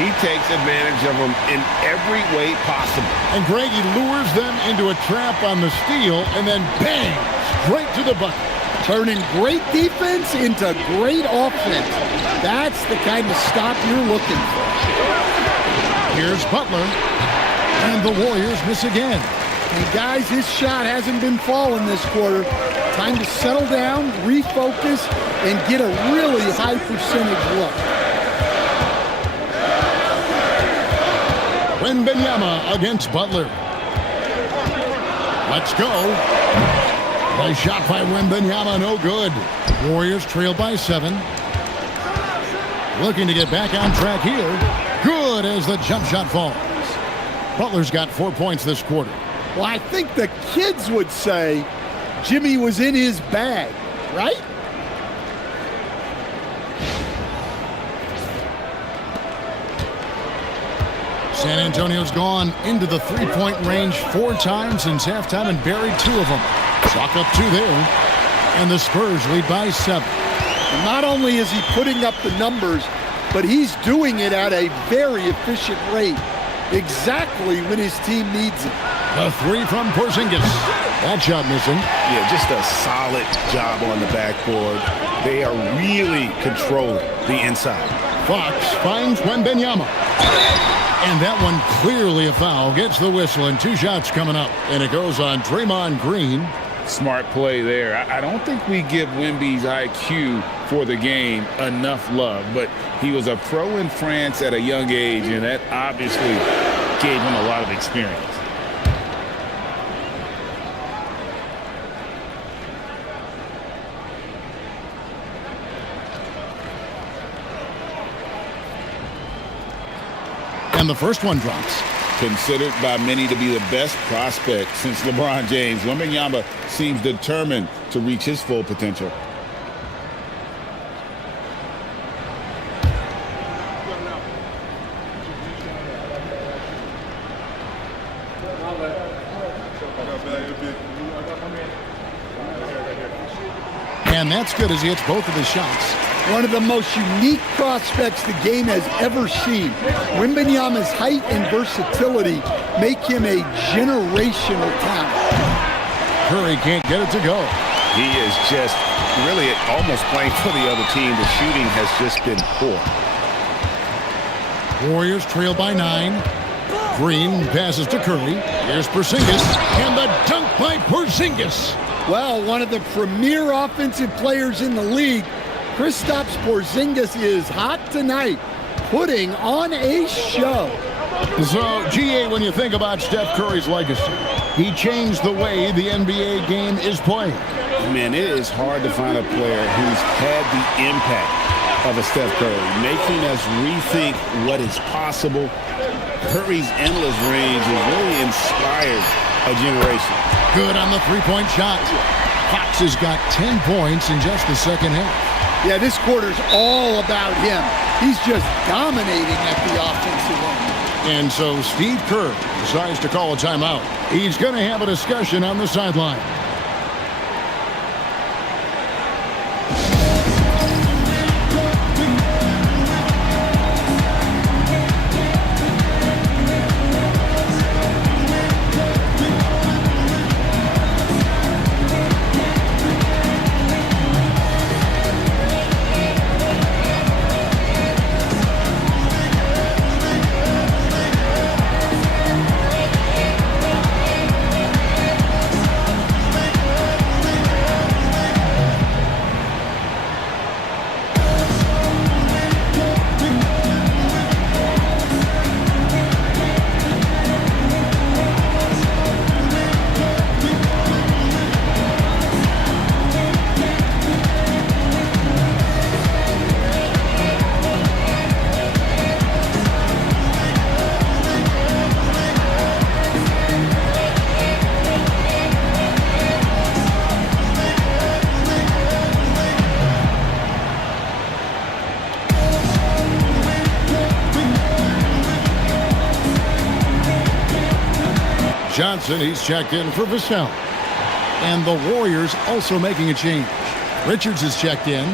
He takes advantage of them in every way possible. And Greg, he lures them into a trap on the steal, and then bang, straight to the bucket. turning great defense into great offense. That's the kind of stop you're looking for. Here's Butler, and the Warriors miss again. And guys, his shot hasn't been falling this quarter. Time to settle down, refocus, and get a really high percentage look. Wembanyama against Butler. Let's go. Nice shot by Wembanyama, no good. Warriors trail by 7. Looking to get back on track here. Good as the jump shot falls. Butler's got 4 points this quarter. Well, I think the kids would say Jimmy was in his bag, right? San Antonio's gone into the three-point range 4 times since halftime and buried 2 of them. Chalk up 2 there, and the Spurs lead by 7. And not only is he putting up the numbers, but he's doing it at a very efficient rate, exactly when his team needs it. The 3 from Porzingis. That shot missing. Yeah, just a solid job on the backboard. They are really controlling the inside. Fox finds Wembanyama. And that one clearly a foul. Gets the whistle, and 2 shots coming up. And it goes on Draymond Green. Smart play there. I don't think we give Wemby's IQ for the game enough love, but he was a pro in France at a young age, and that obviously gave him a lot of experience. And the first one drops. Considered by many to be the best prospect since LeBron James, Wembanyama seems determined to reach his full potential. And that's good as he hits both of his shots. One of the most unique prospects the game has ever seen. Wembanyama's height and versatility make him a generational talent. Curry can't get it to go. He is just really almost playing for the other team. The shooting has just been poor. Warriors trail by 9. Green passes to Curry. Here's Porzingis, and the dunk by Porzingis. Well, one of the premier offensive players in the league, Kristaps Porzingis is hot tonight, putting on a show. So, GA, when you think about Steph Curry's legacy, he changed the way the NBA game is played. Man, it is hard to find a player who's had the impact of a Steph Curry, making us rethink what is possible. Curry's endless range has really inspired a generation. Good on the three-point shot. Fox has got 10 points in just the second half. Yeah, this quarter's all about him. He's just dominating at the offensive end. And so Steve Kerr decides to call a timeout. He's going to have a discussion on the sideline. Johnson, he's checked in for Vassell. And the Warriors also making a change. Richards is checked in.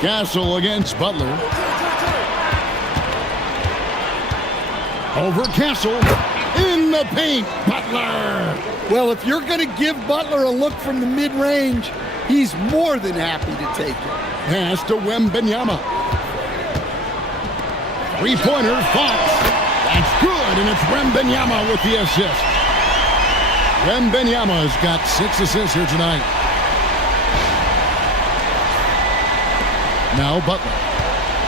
Castle against Butler. Over Castle. In the paint. Butler. Well, if you're going to give Butler a look from the mid-range, he's more than happy to take it. Pass to Wembanyama. Three-pointer, Fox. That's good, and it's Wembanyama with the assist. Wembanyama has got 6 assists here tonight. Now Butler.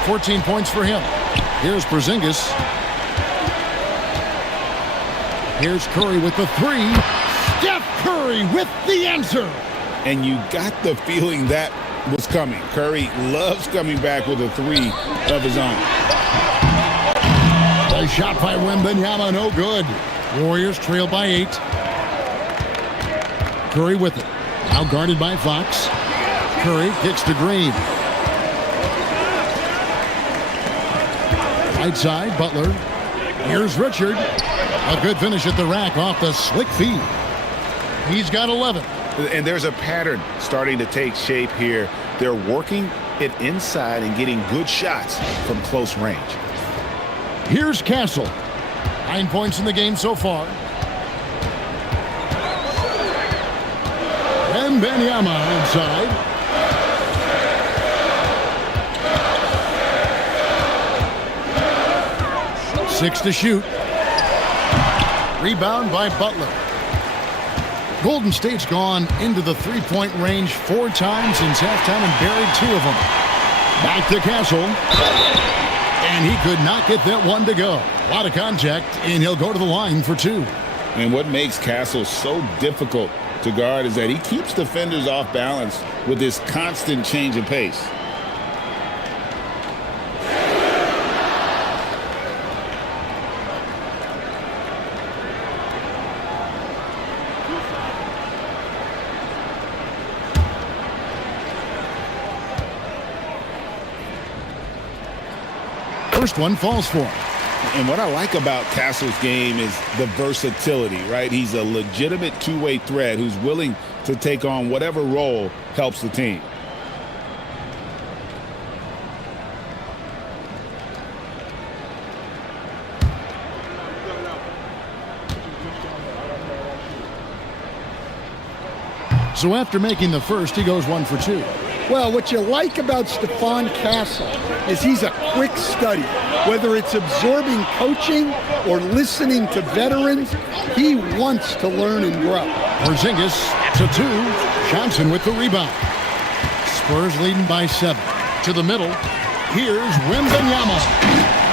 14 points for him. Here's Porzingis. Here's Curry with the 3. Steph Curry with the answer. And you got the feeling that was coming. Curry loves coming back with a 3 of his own. The shot by Wembanyama, no good. Warriors trail by 8. Curry with it. Now guarded by Fox. Curry kicks to Green. Right side, Butler. Here's Richard. A good finish at the rack off the slick feed. He's got 11. And there's a pattern starting to take shape here. They're working it inside and getting good shots from close range. Here's Castle. 9 points in the game so far. Wembanyama inside. Six to shoot. Rebound by Butler. Golden State's gone into the three-point range 4 times since halftime and buried 2 of them. Back to Castle. And he could not get that one to go. A lot of contact, and he'll go to the line for 2. And what makes Castle so difficult to guard is that he keeps defenders off balance with this constant change of pace. First one falls for him. And what I like about Castle's game is the versatility, right? He's a legitimate two-way threat who's willing to take on whatever role helps the team. So after making the first, he goes 1 for 2. Well, what you like about Stephon Castle is he's a quick study. Whether it's absorbing coaching or listening to veterans, he wants to learn and grow. Porzingis to 2. Johnson with the rebound. Spurs leading by 7. To the middle. Here's Wembanyama.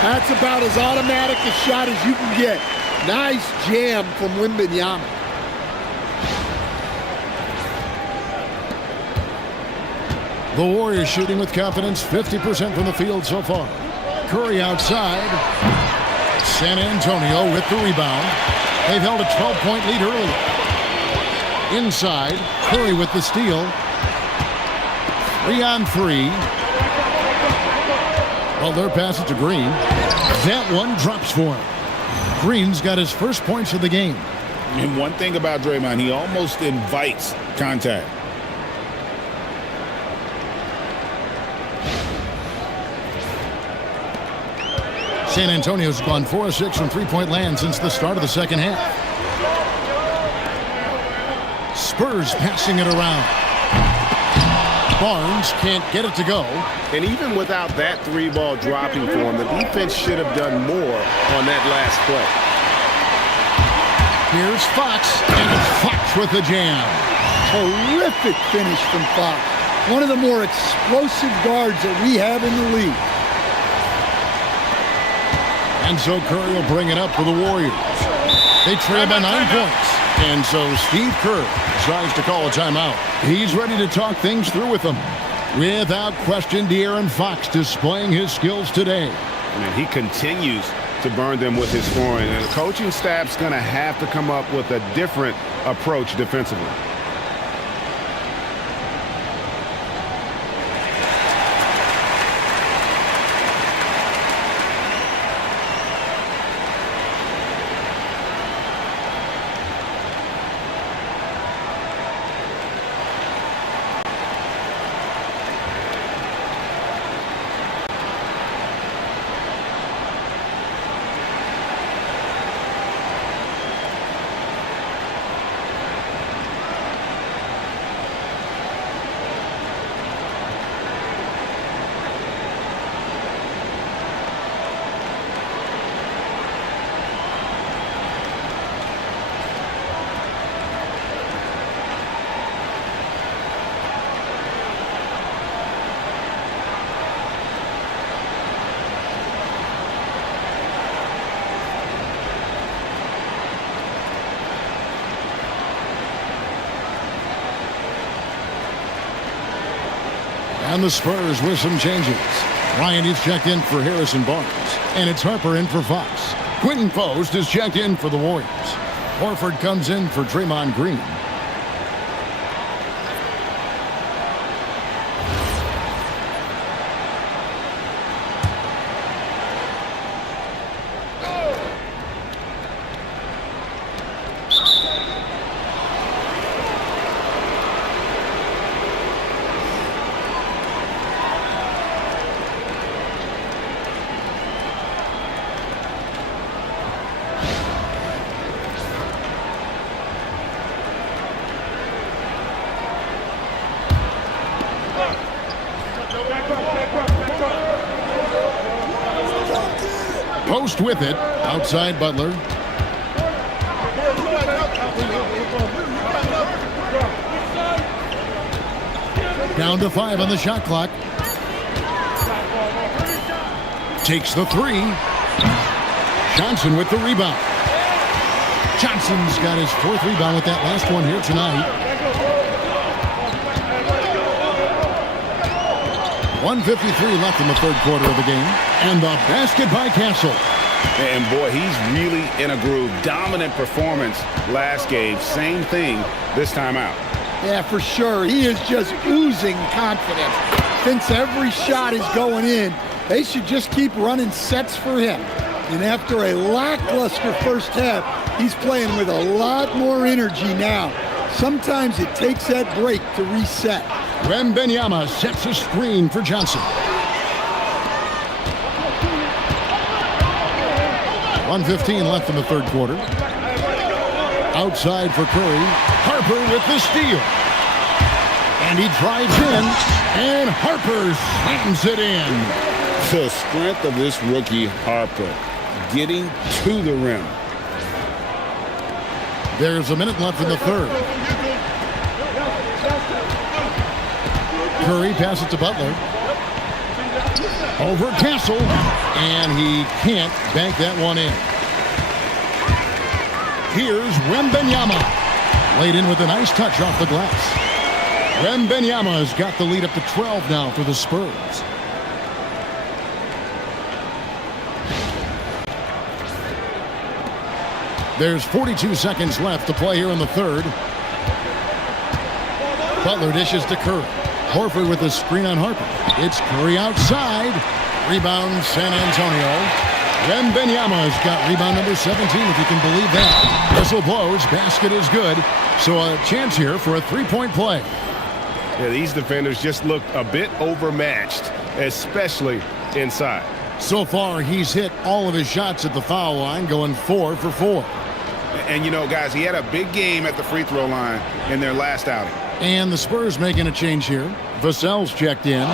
That's about as automatic a shot as you can get. Nice jam from Wembanyama. The Warriors shooting with confidence, 50% from the field so far. Curry outside. San Antonio with the rebound. They've held a 12-point lead early. Inside, Curry with the steal. 3-on-3. Butler passes to Green. That one drops for him. Green's got his first points of the game. And one thing about Draymond, he almost invites contact. San Antonio's gone 4 of 6 from three-point land since the start of the second half. Spurs passing it around. Barnes can't get it to go. And even without that 3-ball dropping for him, the defense should have done more on that last play. Here's Fox, and it's Fox with the jam. Terrific finish from Fox. One of the more explosive guards that we have in the league. And so Curry will bring it up for the Warriors. They trail by 9 points. And so Steve Kerr decides to call a timeout. He's ready to talk things through with them. Without question, De'Aaron Fox displaying his skills today. And he continues to burn them with his scoring. And the coaching staff's going to have to come up with a different approach defensively. And the Spurs with some changes. Ryan is checked in for Harrison Barnes. And it's Harper in for Fox. Quentin Post is checked in for the Warriors. Horford comes in for Draymond Green. Post with it, outside Butler. Down to 5 on the shot clock. Takes the 3. Johnson with the rebound. Johnson's got his 4th rebound with that last one here tonight. 1:53 left in the third quarter of the game. And the basket by Castle. And boy, he's really in a groove. Dominant performance last game. Same thing this time out. Yeah, for sure. He is just oozing confidence. Thinks every shot is going in. They should just keep running sets for him. And after a lackluster first half, he's playing with a lot more energy now. Sometimes it takes that break to reset. Wembanyama sets a screen for Johnson. 1:15 left in the third quarter. Outside for Curry. Harper with the steal. And he drives in. And Harper slams it in. The strength of this rookie, Harper, getting to the rim. There's a minute left in the third. Curry passes it to Butler. Over Castle. And he can't bank that one in. Here's Wembanyama. Laid in with a nice touch off the glass. Wembanyama has got the lead up to 12 now for the Spurs. There's 42 seconds left to play here in the third. Butler dishes to Curry. Horford with a screen on Harper. It's Curry outside. Rebound San Antonio. Wembanyama has got rebound number 17, if you can believe that. Whistle blows. Basket is good. So a chance here for a three-point play. Yeah, these defenders just look a bit overmatched, especially inside. So far, he's hit all of his shots at the foul line, going 4 for 4. And, you know, guys, he had a big game at the free throw line in their last outing. And the Spurs making a change here. Vassell's checked in.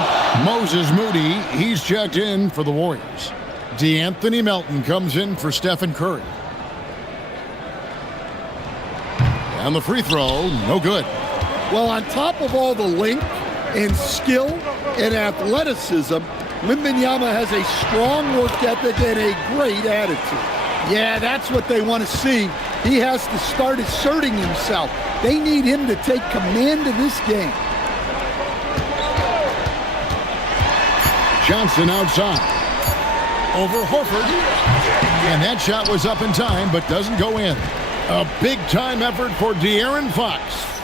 Moses Moody, he's checked in for the Warriors. DeAnthony Melton comes in for Stephen Curry. And the free throw, no good. Well, on top of all the length and skill and athleticism, Wembanyama has a strong work ethic and a great attitude. Yeah, that's what they want to see. He has to start asserting himself. They need him to take command of this game. Johnson outside. Over Horford. And that shot was up in time, but doesn't go in. A big-time effort for De'Aaron Fox,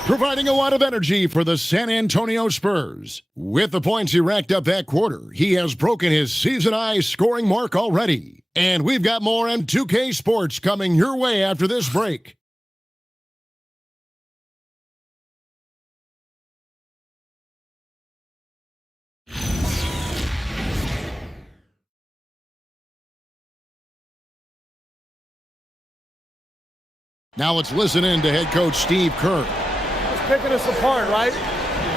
providing a lot of energy for the San Antonio Spurs. With the points he racked up that quarter, he has broken his season-high scoring mark already. And we've got more M2K Sports coming your way after this break. Now let's listen in to head coach Steve Kerr. Just picking us apart, right?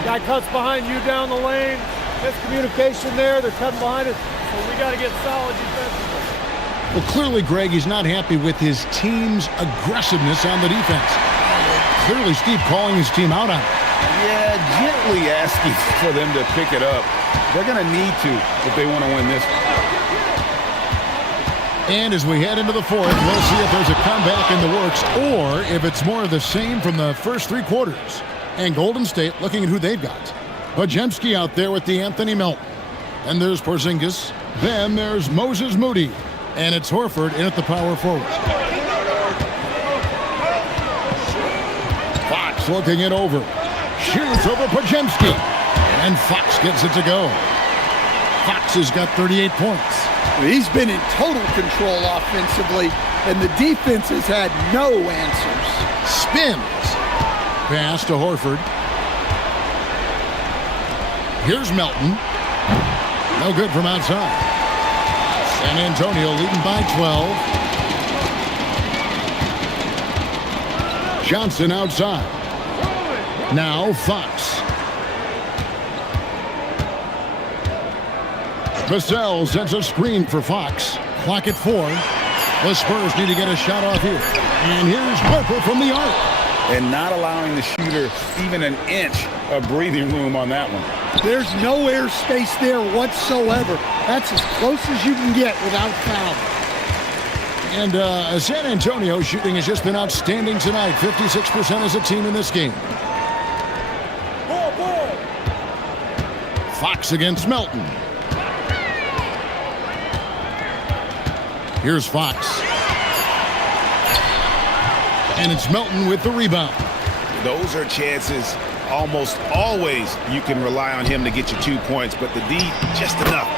Guy cuts behind you down the lane. Miscommunication there. They're cutting behind us. So we got to get solid defensively. Well, clearly, Greg, he's not happy with his team's aggressiveness on the defense. Clearly, Steve calling his team out on it. Yeah, gently asking for them to pick it up. They're going to need to if they want to win this one. And as we head into the fourth, we'll see if there's a comeback in the works or if it's more of the same from the first three quarters. And Golden State looking at who they've got. Podziemski out there with the Anthony Melton. And there's Porzingis. Then there's Moses Moody. And it's Horford in at the power forward. Fox looking it over. Shoots over Podziemski. And Fox gets it to go. Fox has got 38 points. He's been in total control offensively, and the defense has had no answers. Spins. Pass to Horford. Here's Melton. No good from outside. San Antonio leading by 12. Johnson outside. Now Fox. Vassell sends a screen for Fox. Clock at 4. The Spurs need to get a shot off here. And here's Harper from the arc. And not allowing the shooter even an inch of breathing room on that one. There's no air space there whatsoever. That's as close as you can get without foul. And San Antonio shooting has just been outstanding tonight. 56% as a team in this game. Fox against Melton. Here's Fox. And it's Melton with the rebound. Those are chances almost always you can rely on him to get you 2 points, but the D just enough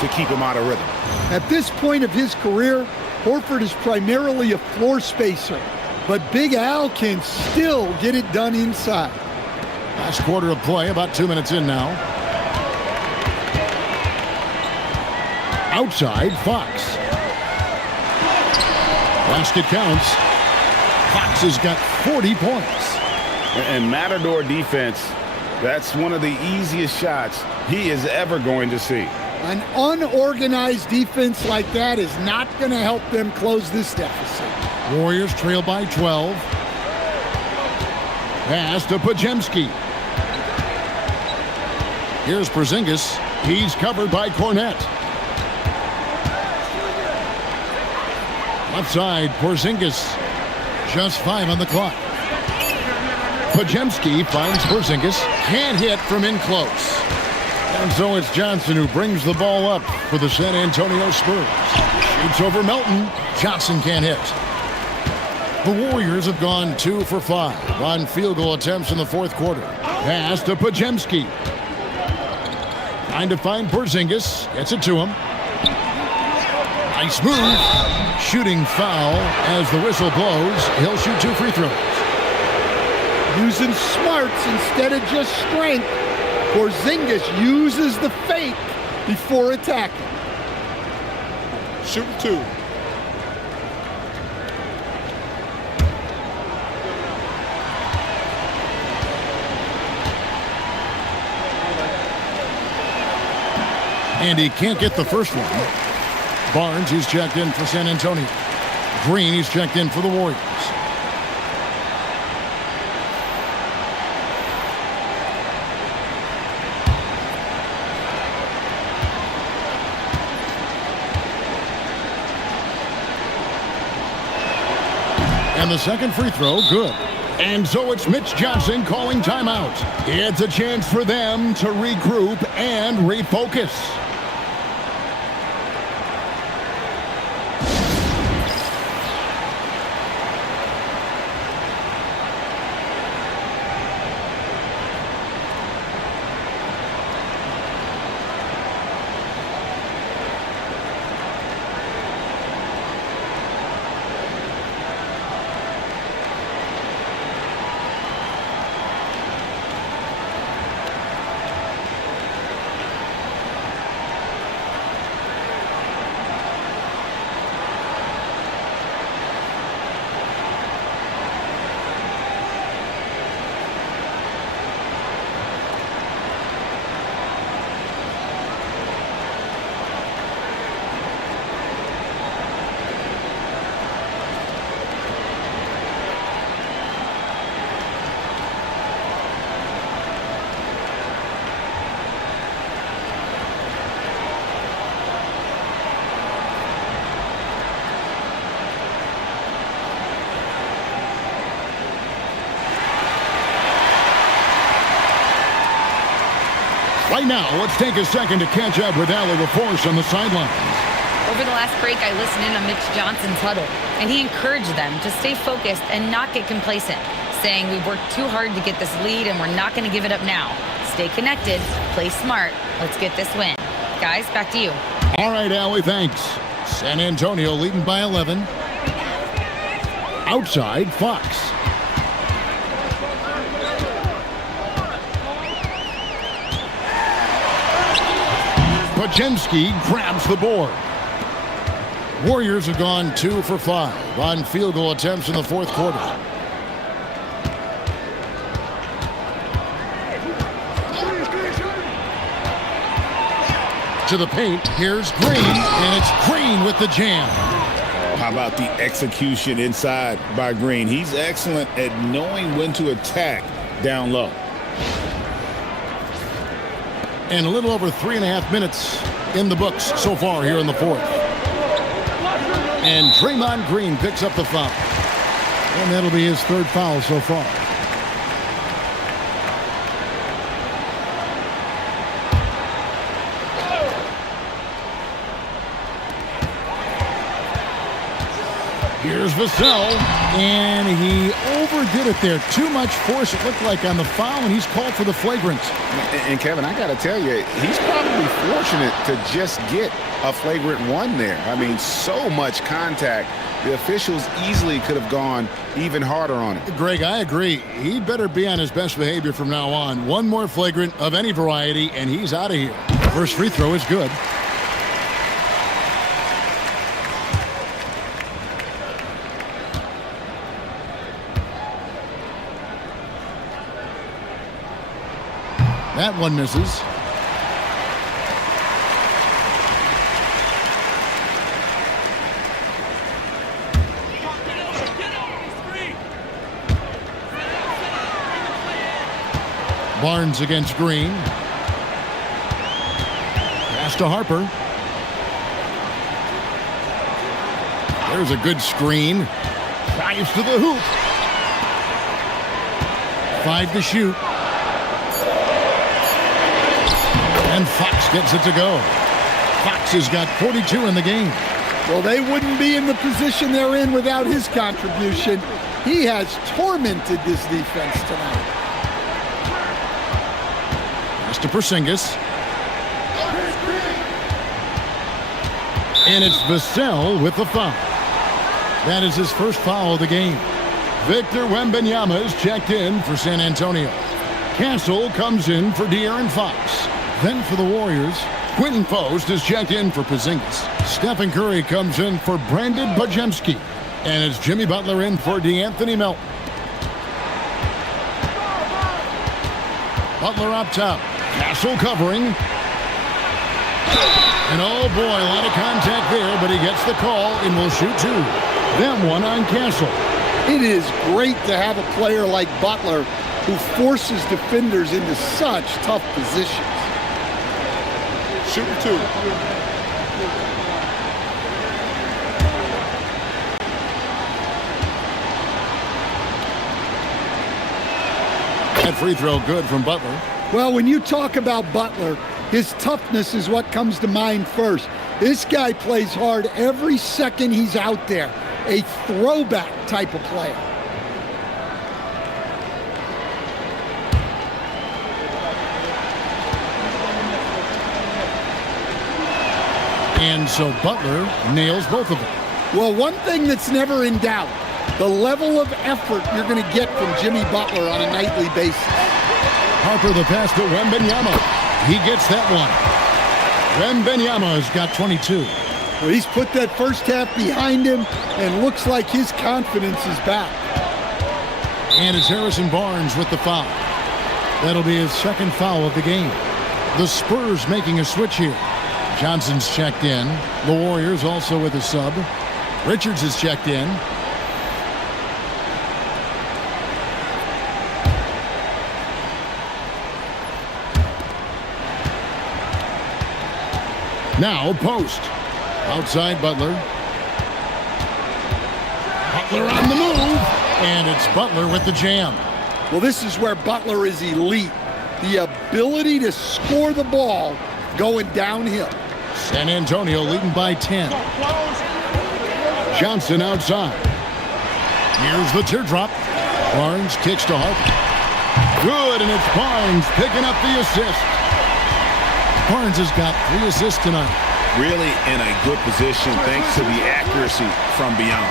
to keep him out of rhythm. At this point of his career, Horford is primarily a floor spacer, but Big Al can still get it done inside. Last quarter of play, about 2 minutes in now. Outside, Fox. Basket counts. Fox has got 40 points. And Matador defense, that's one of the easiest shots he is ever going to see. An unorganized defense like that is not going to help them close this deficit. Warriors trail by 12. Pass to Podziemski. Here's Porzingis. He's covered by Cornette. Left side, Porzingis. Just 5 on the clock. Podziemski finds Porzingis. Can't hit from in close. And so it's Johnson who brings the ball up for the San Antonio Spurs. Shoots over Melton. Johnson can't hit. The Warriors have gone 2 for 5 on field goal attempts in the fourth quarter. Pass to Podziemski. Trying to find Porzingis. Gets it to him. Nice move. Shooting foul as the whistle blows. He'll shoot 2 free throws. Using smarts instead of just strength, Porzingis uses the fake before attacking. Shoot 2. And he can't get the first one. Barnes, he's checked in for San Antonio. Green, he's checked in for the Warriors. And the second free throw, good. And so it's Mitch Johnson calling timeout. It's a chance for them to regroup and refocus. Right now, let's take a second to catch up with Allie LaForce on the sidelines. Over the last break, I listened in on Mitch Johnson's huddle, and he encouraged them to stay focused and not get complacent, saying we've worked too hard to get this lead and we're not going to give it up now. Stay connected, play smart, let's get this win. Guys, back to you. All right, Allie, thanks. San Antonio leading by 11. Outside, Fox. Podziemski grabs the board. Warriors have gone 2 for 5 on field goal attempts in the fourth quarter. To the paint, here's Green, and it's Green with the jam. How about the execution inside by Green? He's excellent at knowing when to attack down low. And a little over 3.5 minutes in the books so far here in the fourth. And Draymond Green picks up the foul. And that'll be his 3rd foul so far. Here's Vassell, and he overdid it there. Too much force, it looked like, on the foul, and he's called for the flagrant. And Kevin, I got to tell you, he's probably fortunate to just get a flagrant 1 there. I mean, so much contact. The officials easily could have gone even harder on it. Greg, I agree. He better be on his best behavior from now on. One more flagrant of any variety, and he's out of here. First free throw is good. That one misses. Barnes against Green. Pass to Harper. There's a good screen. Drives to the hoop. 5 to shoot. And Fox gets it to go. Fox has got 42 in the game. Well, they wouldn't be in the position they're in without his contribution. He has tormented this defense tonight. Pass to Porzingis. And it's Vassell with the foul. That is his first foul of the game. Victor Wembanyama is checked in for San Antonio. Castle comes in for De'Aaron Fox. Then for the Warriors, Quentin Post is checked in for Porzingis. Stephen Curry comes in for Brandon Podziemski. And it's Jimmy Butler in for DeAnthony Melton. Butler up top. Castle covering. And oh boy, a lot of contact there, but he gets the call and will shoot 2. Then one on Castle. It is great to have a player like Butler who forces defenders into such tough positions. Shooting 2. That free throw good from Butler. Well, when you talk about Butler, his toughness is what comes to mind first. This guy plays hard every second he's out there. A throwback type of player. And so Butler nails both of them. Well, one thing that's never in doubt, the level of effort you're going to get from Jimmy Butler on a nightly basis. Harper the pass to Wembanyama. He gets that one. Wembanyama has got 22. Well, he's put that first half behind him and looks like his confidence is back. And it's Harrison Barnes with the foul. That'll be his 2nd foul of the game. The Spurs making a switch here. Johnson's checked in. The Warriors also with a sub. Richards is checked in. Now Post. Outside Butler. Butler on the move. And it's Butler with the jam. Well, this is where Butler is elite. the ability to score the ball going downhill. San Antonio leading by 10. Johnson outside. Here's the teardrop. Barnes kicks to Harper. Good, and it's Barnes picking up the assist. Barnes has got 3 assists tonight. Really in a good position thanks to the accuracy from beyond.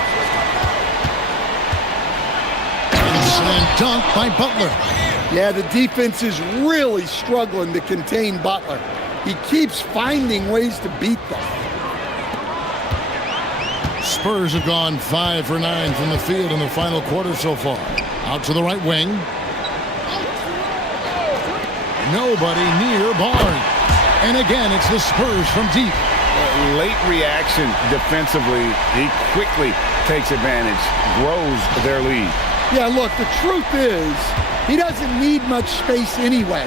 Slam dunk by Butler. Yeah, the defense is really struggling to contain Butler. He keeps finding ways to beat them. Spurs have gone 5 for 9 from the field in the final quarter so far. Out to the right wing. Nobody near Barnes. And again, it's the Spurs from deep. Late reaction defensively. He quickly takes advantage, grows their lead. Yeah, look, the truth is, he doesn't need much space anyway.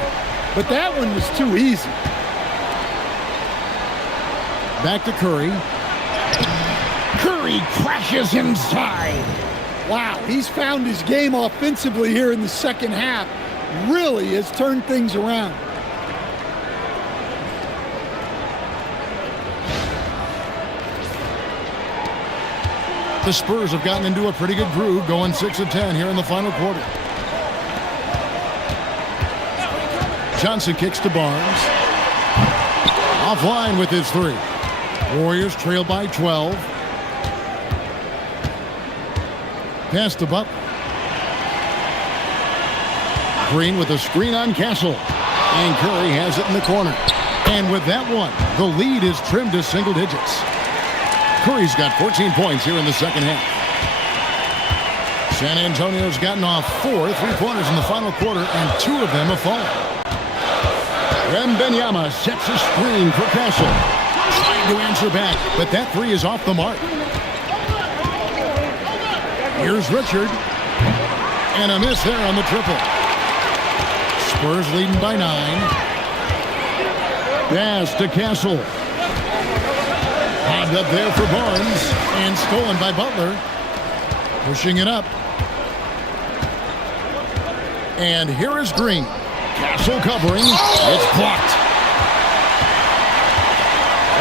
But that one was too easy. Back to Curry. Curry crashes inside. Wow, he's found his game offensively here in the second half. Really has turned things around. The Spurs have gotten into a pretty good groove, going 6 of 10 here in the final quarter. Johnson kicks to Barnes. Offline with his 3. Warriors trail by 12. Pass to Butler. Green with a screen on Castle. And Curry has it in the corner. And with that one, the lead is trimmed to single digits. Curry's got 14 points here in the second half. San Antonio's gotten off 4 3-pointers in the final quarter, and 2 of them have fallen. Wembanyama sets a screen for Castle. Trying to answer back, but that 3 is off the mark. Here's Richard. And a miss there on the triple. Spurs leading by 9. Pass to Castle. Bobbed up there for Barnes. And stolen by Butler. Pushing it up. And here is Green. Castle covering. It's blocked.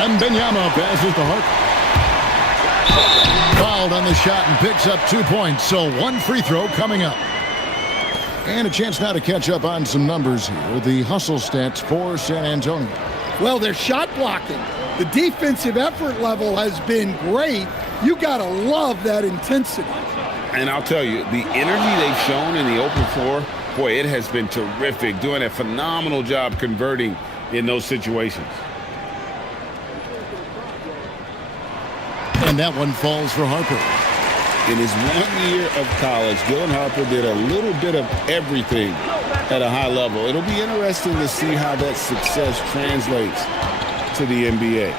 Wembanyama passes to Harper. Fouled on the shot and picks up 2 points. So 1 free throw coming up. And a chance now to catch up on some numbers here. The hustle stats for San Antonio. Well, they're shot blocking. The defensive effort level has been great. You got to love that intensity. And I'll tell you, the energy they've shown in the open floor, boy, it has been terrific. Doing a phenomenal job converting in those situations. And that one falls for Harper. In his 1 year of college, Dylan Harper did a little bit of everything at a high level. It'll be interesting to see how that success translates to the NBA.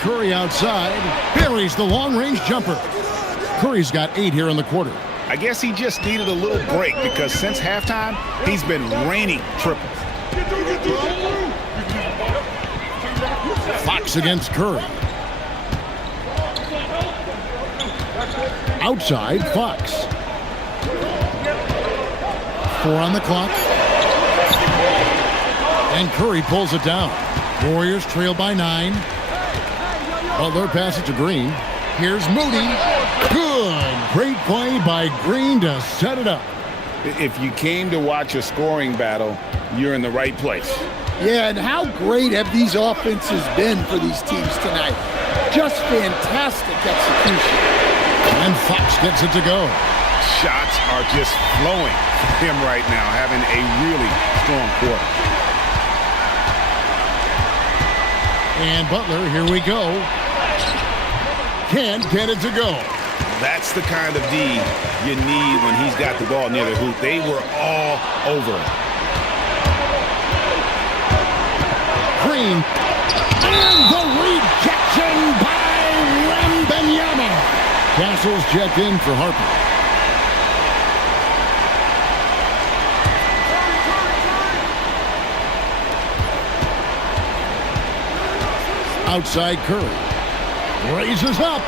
Curry outside, buries the long-range jumper. Curry's got 8 here in the quarter. I guess he just needed a little break because since halftime, he's been raining triples. Fox against Curry. Outside, Fox. 4 on the clock. And Curry pulls it down. Warriors trail by 9. Butler passes to Green. Here's Moody. Good. Great play by Green to set it up. If you came to watch a scoring battle, you're in the right place. Yeah, and how great have these offenses been for these teams tonight? Just fantastic execution. And Fox gets it to go. Shots are just flowing for him right now, having a really strong quarter. And Butler, here we go. Can't get it to go. That's the kind of D you need when he's got the ball near the hoop. They were all over him. Green. And the rejection by Wembanyama. Castle's checked in for Harper. Outside Curry. Raises up.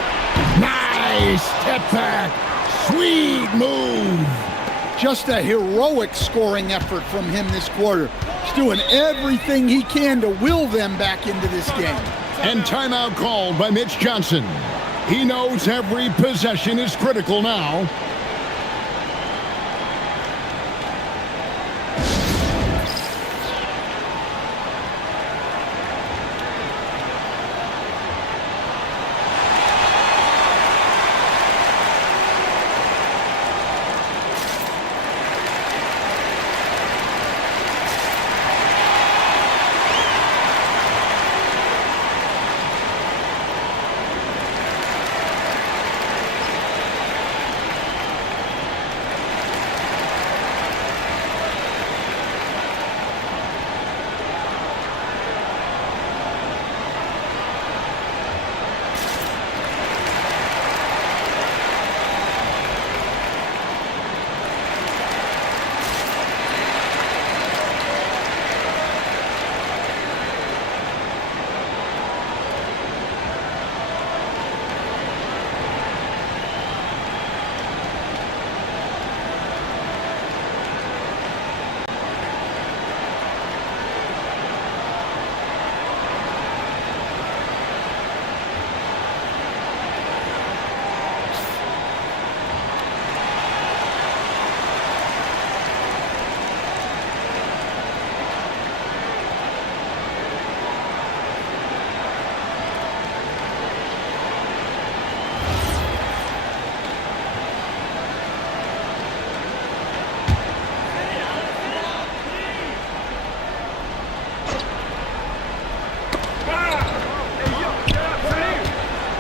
Nice step back. Sweet move. just a heroic scoring effort from him this quarter. He's doing everything he can to will them back into this game. And timeout called by Mitch Johnson. He knows every possession is critical now.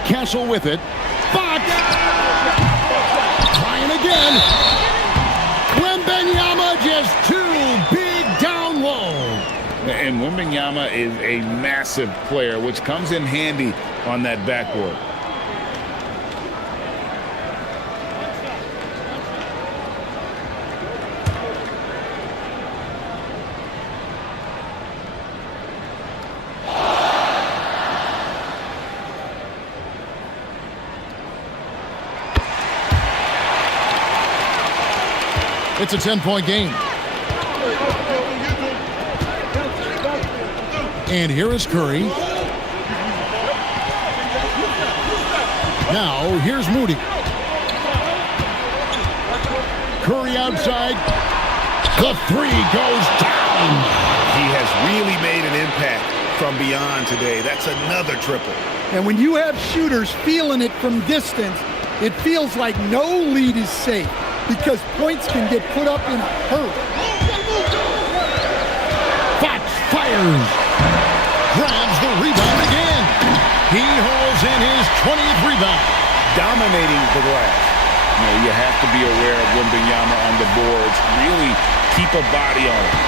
Castle with it. Fox! Trying again. Wembanyama just too big down low. And Wembanyama is a massive player, which comes in handy on that backboard. It's a 10-point game. And here is Curry. Now, here's Moody. Curry outside. The three goes down. He has really made an impact from beyond today. That's another triple. And when you have shooters feeling it from distance, it feels like no lead is safe because points can get put up in a hurry. Fox fires. Grabs the rebound again. He hauls in his 20th rebound. Dominating the glass. You have to be aware of Wembanyama on the boards. Really keep a body on it.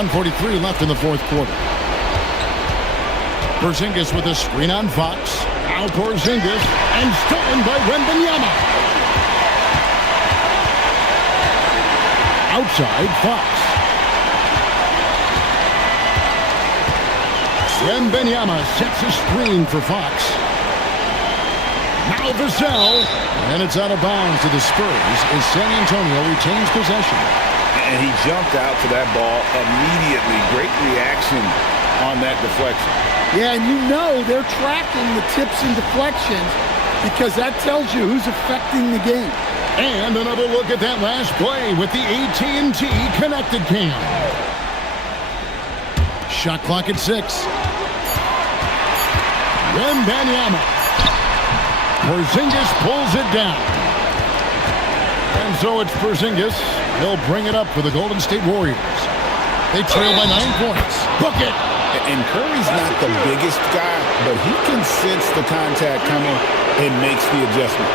1:43 left in the fourth quarter. Porzingis with a screen on Fox. Now Porzingis, and stolen by Wembanyama. Outside, Fox. Wembanyama sets a screen for Fox. Now Vassell, and it's out of bounds to the Spurs as San Antonio retains possession. And he jumped out to that ball immediately. Great reaction on that deflection. Yeah, and you know they're tracking the tips and deflections because that tells you who's affecting the game. And another look at that last play with the AT&T connected cam. Shot clock at 6. Wembanyama. Porzingis pulls it down. And so it's Porzingis. He'll bring it up for the Golden State Warriors. They trail by 9 points. Book it. And Curry's not the biggest guy, but he can sense the contact coming and makes the adjustment.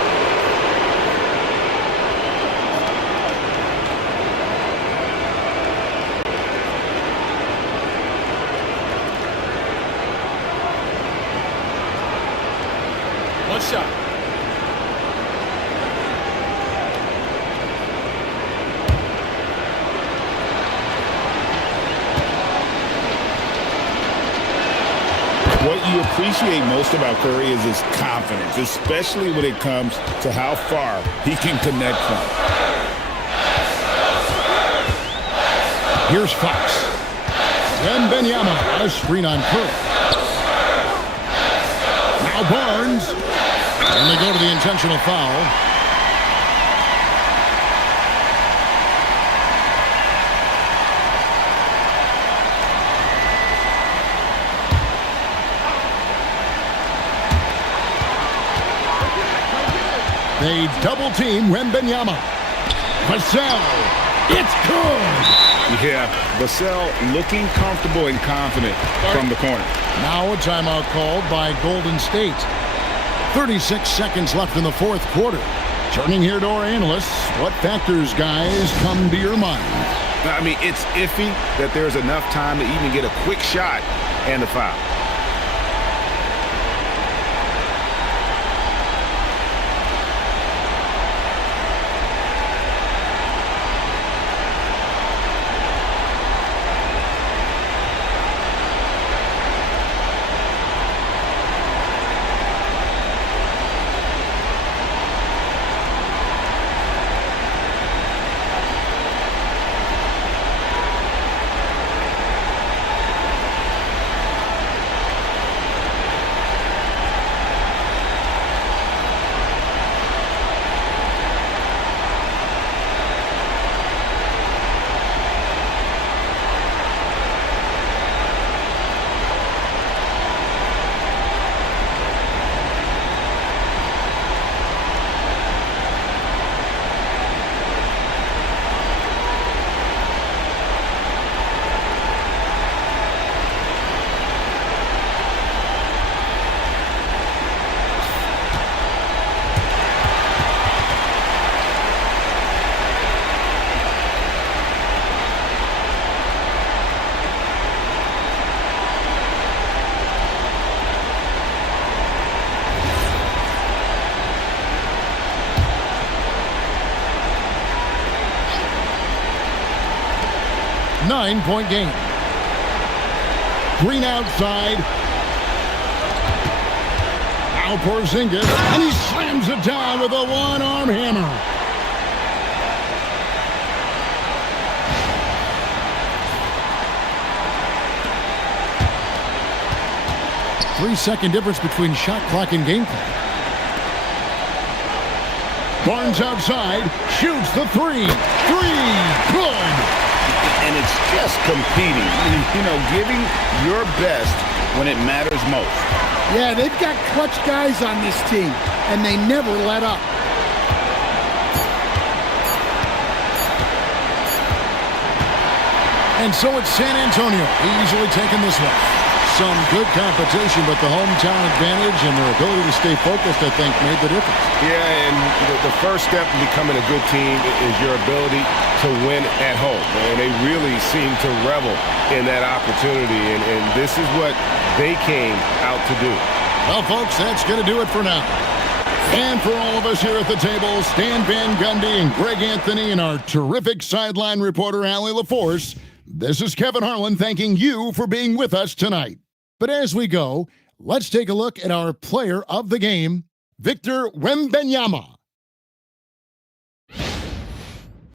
One shot. What you appreciate most about Curry is his confidence, especially when it comes to how far he can connect from. Here's Fox. Wembanyama, a screen on Curry. Now Barnes. And they go to the intentional foul. They double-team Wembanyama. Vassell. It's good. Yeah, Vassell looking comfortable and confident from the corner. Now a timeout called by Golden State. 36 seconds left in the fourth quarter. Turning here to our analysts, what factors, guys, come to your mind? I mean, it's iffy that there's enough time to even get a quick shot and a foul. Nine-point game. Green outside. Now Porzingis, and he slams it down with a one-arm hammer. Three-second difference between shot clock and game clock. Barnes outside, shoots the three. Good. And it's just competing, you know, giving your best when it matters most. Yeah, they've got clutch guys on this team, and they never let up. And so it's San Antonio easily taking this one. Some good competition, but the hometown advantage and their ability to stay focused, I think, made the difference. Yeah, and the first step in becoming a good team is your ability to win at home. And they really seem to revel in that opportunity, and this is what they came out to do. Well, folks, that's going to do it for now. And for all of us here at the table, Stan Van Gundy and Greg Anthony and our terrific sideline reporter, Allie LaForce, this is Kevin Harlan thanking you for being with us tonight. But as we go, let's take a look at our player of the game, Victor Wembanyama.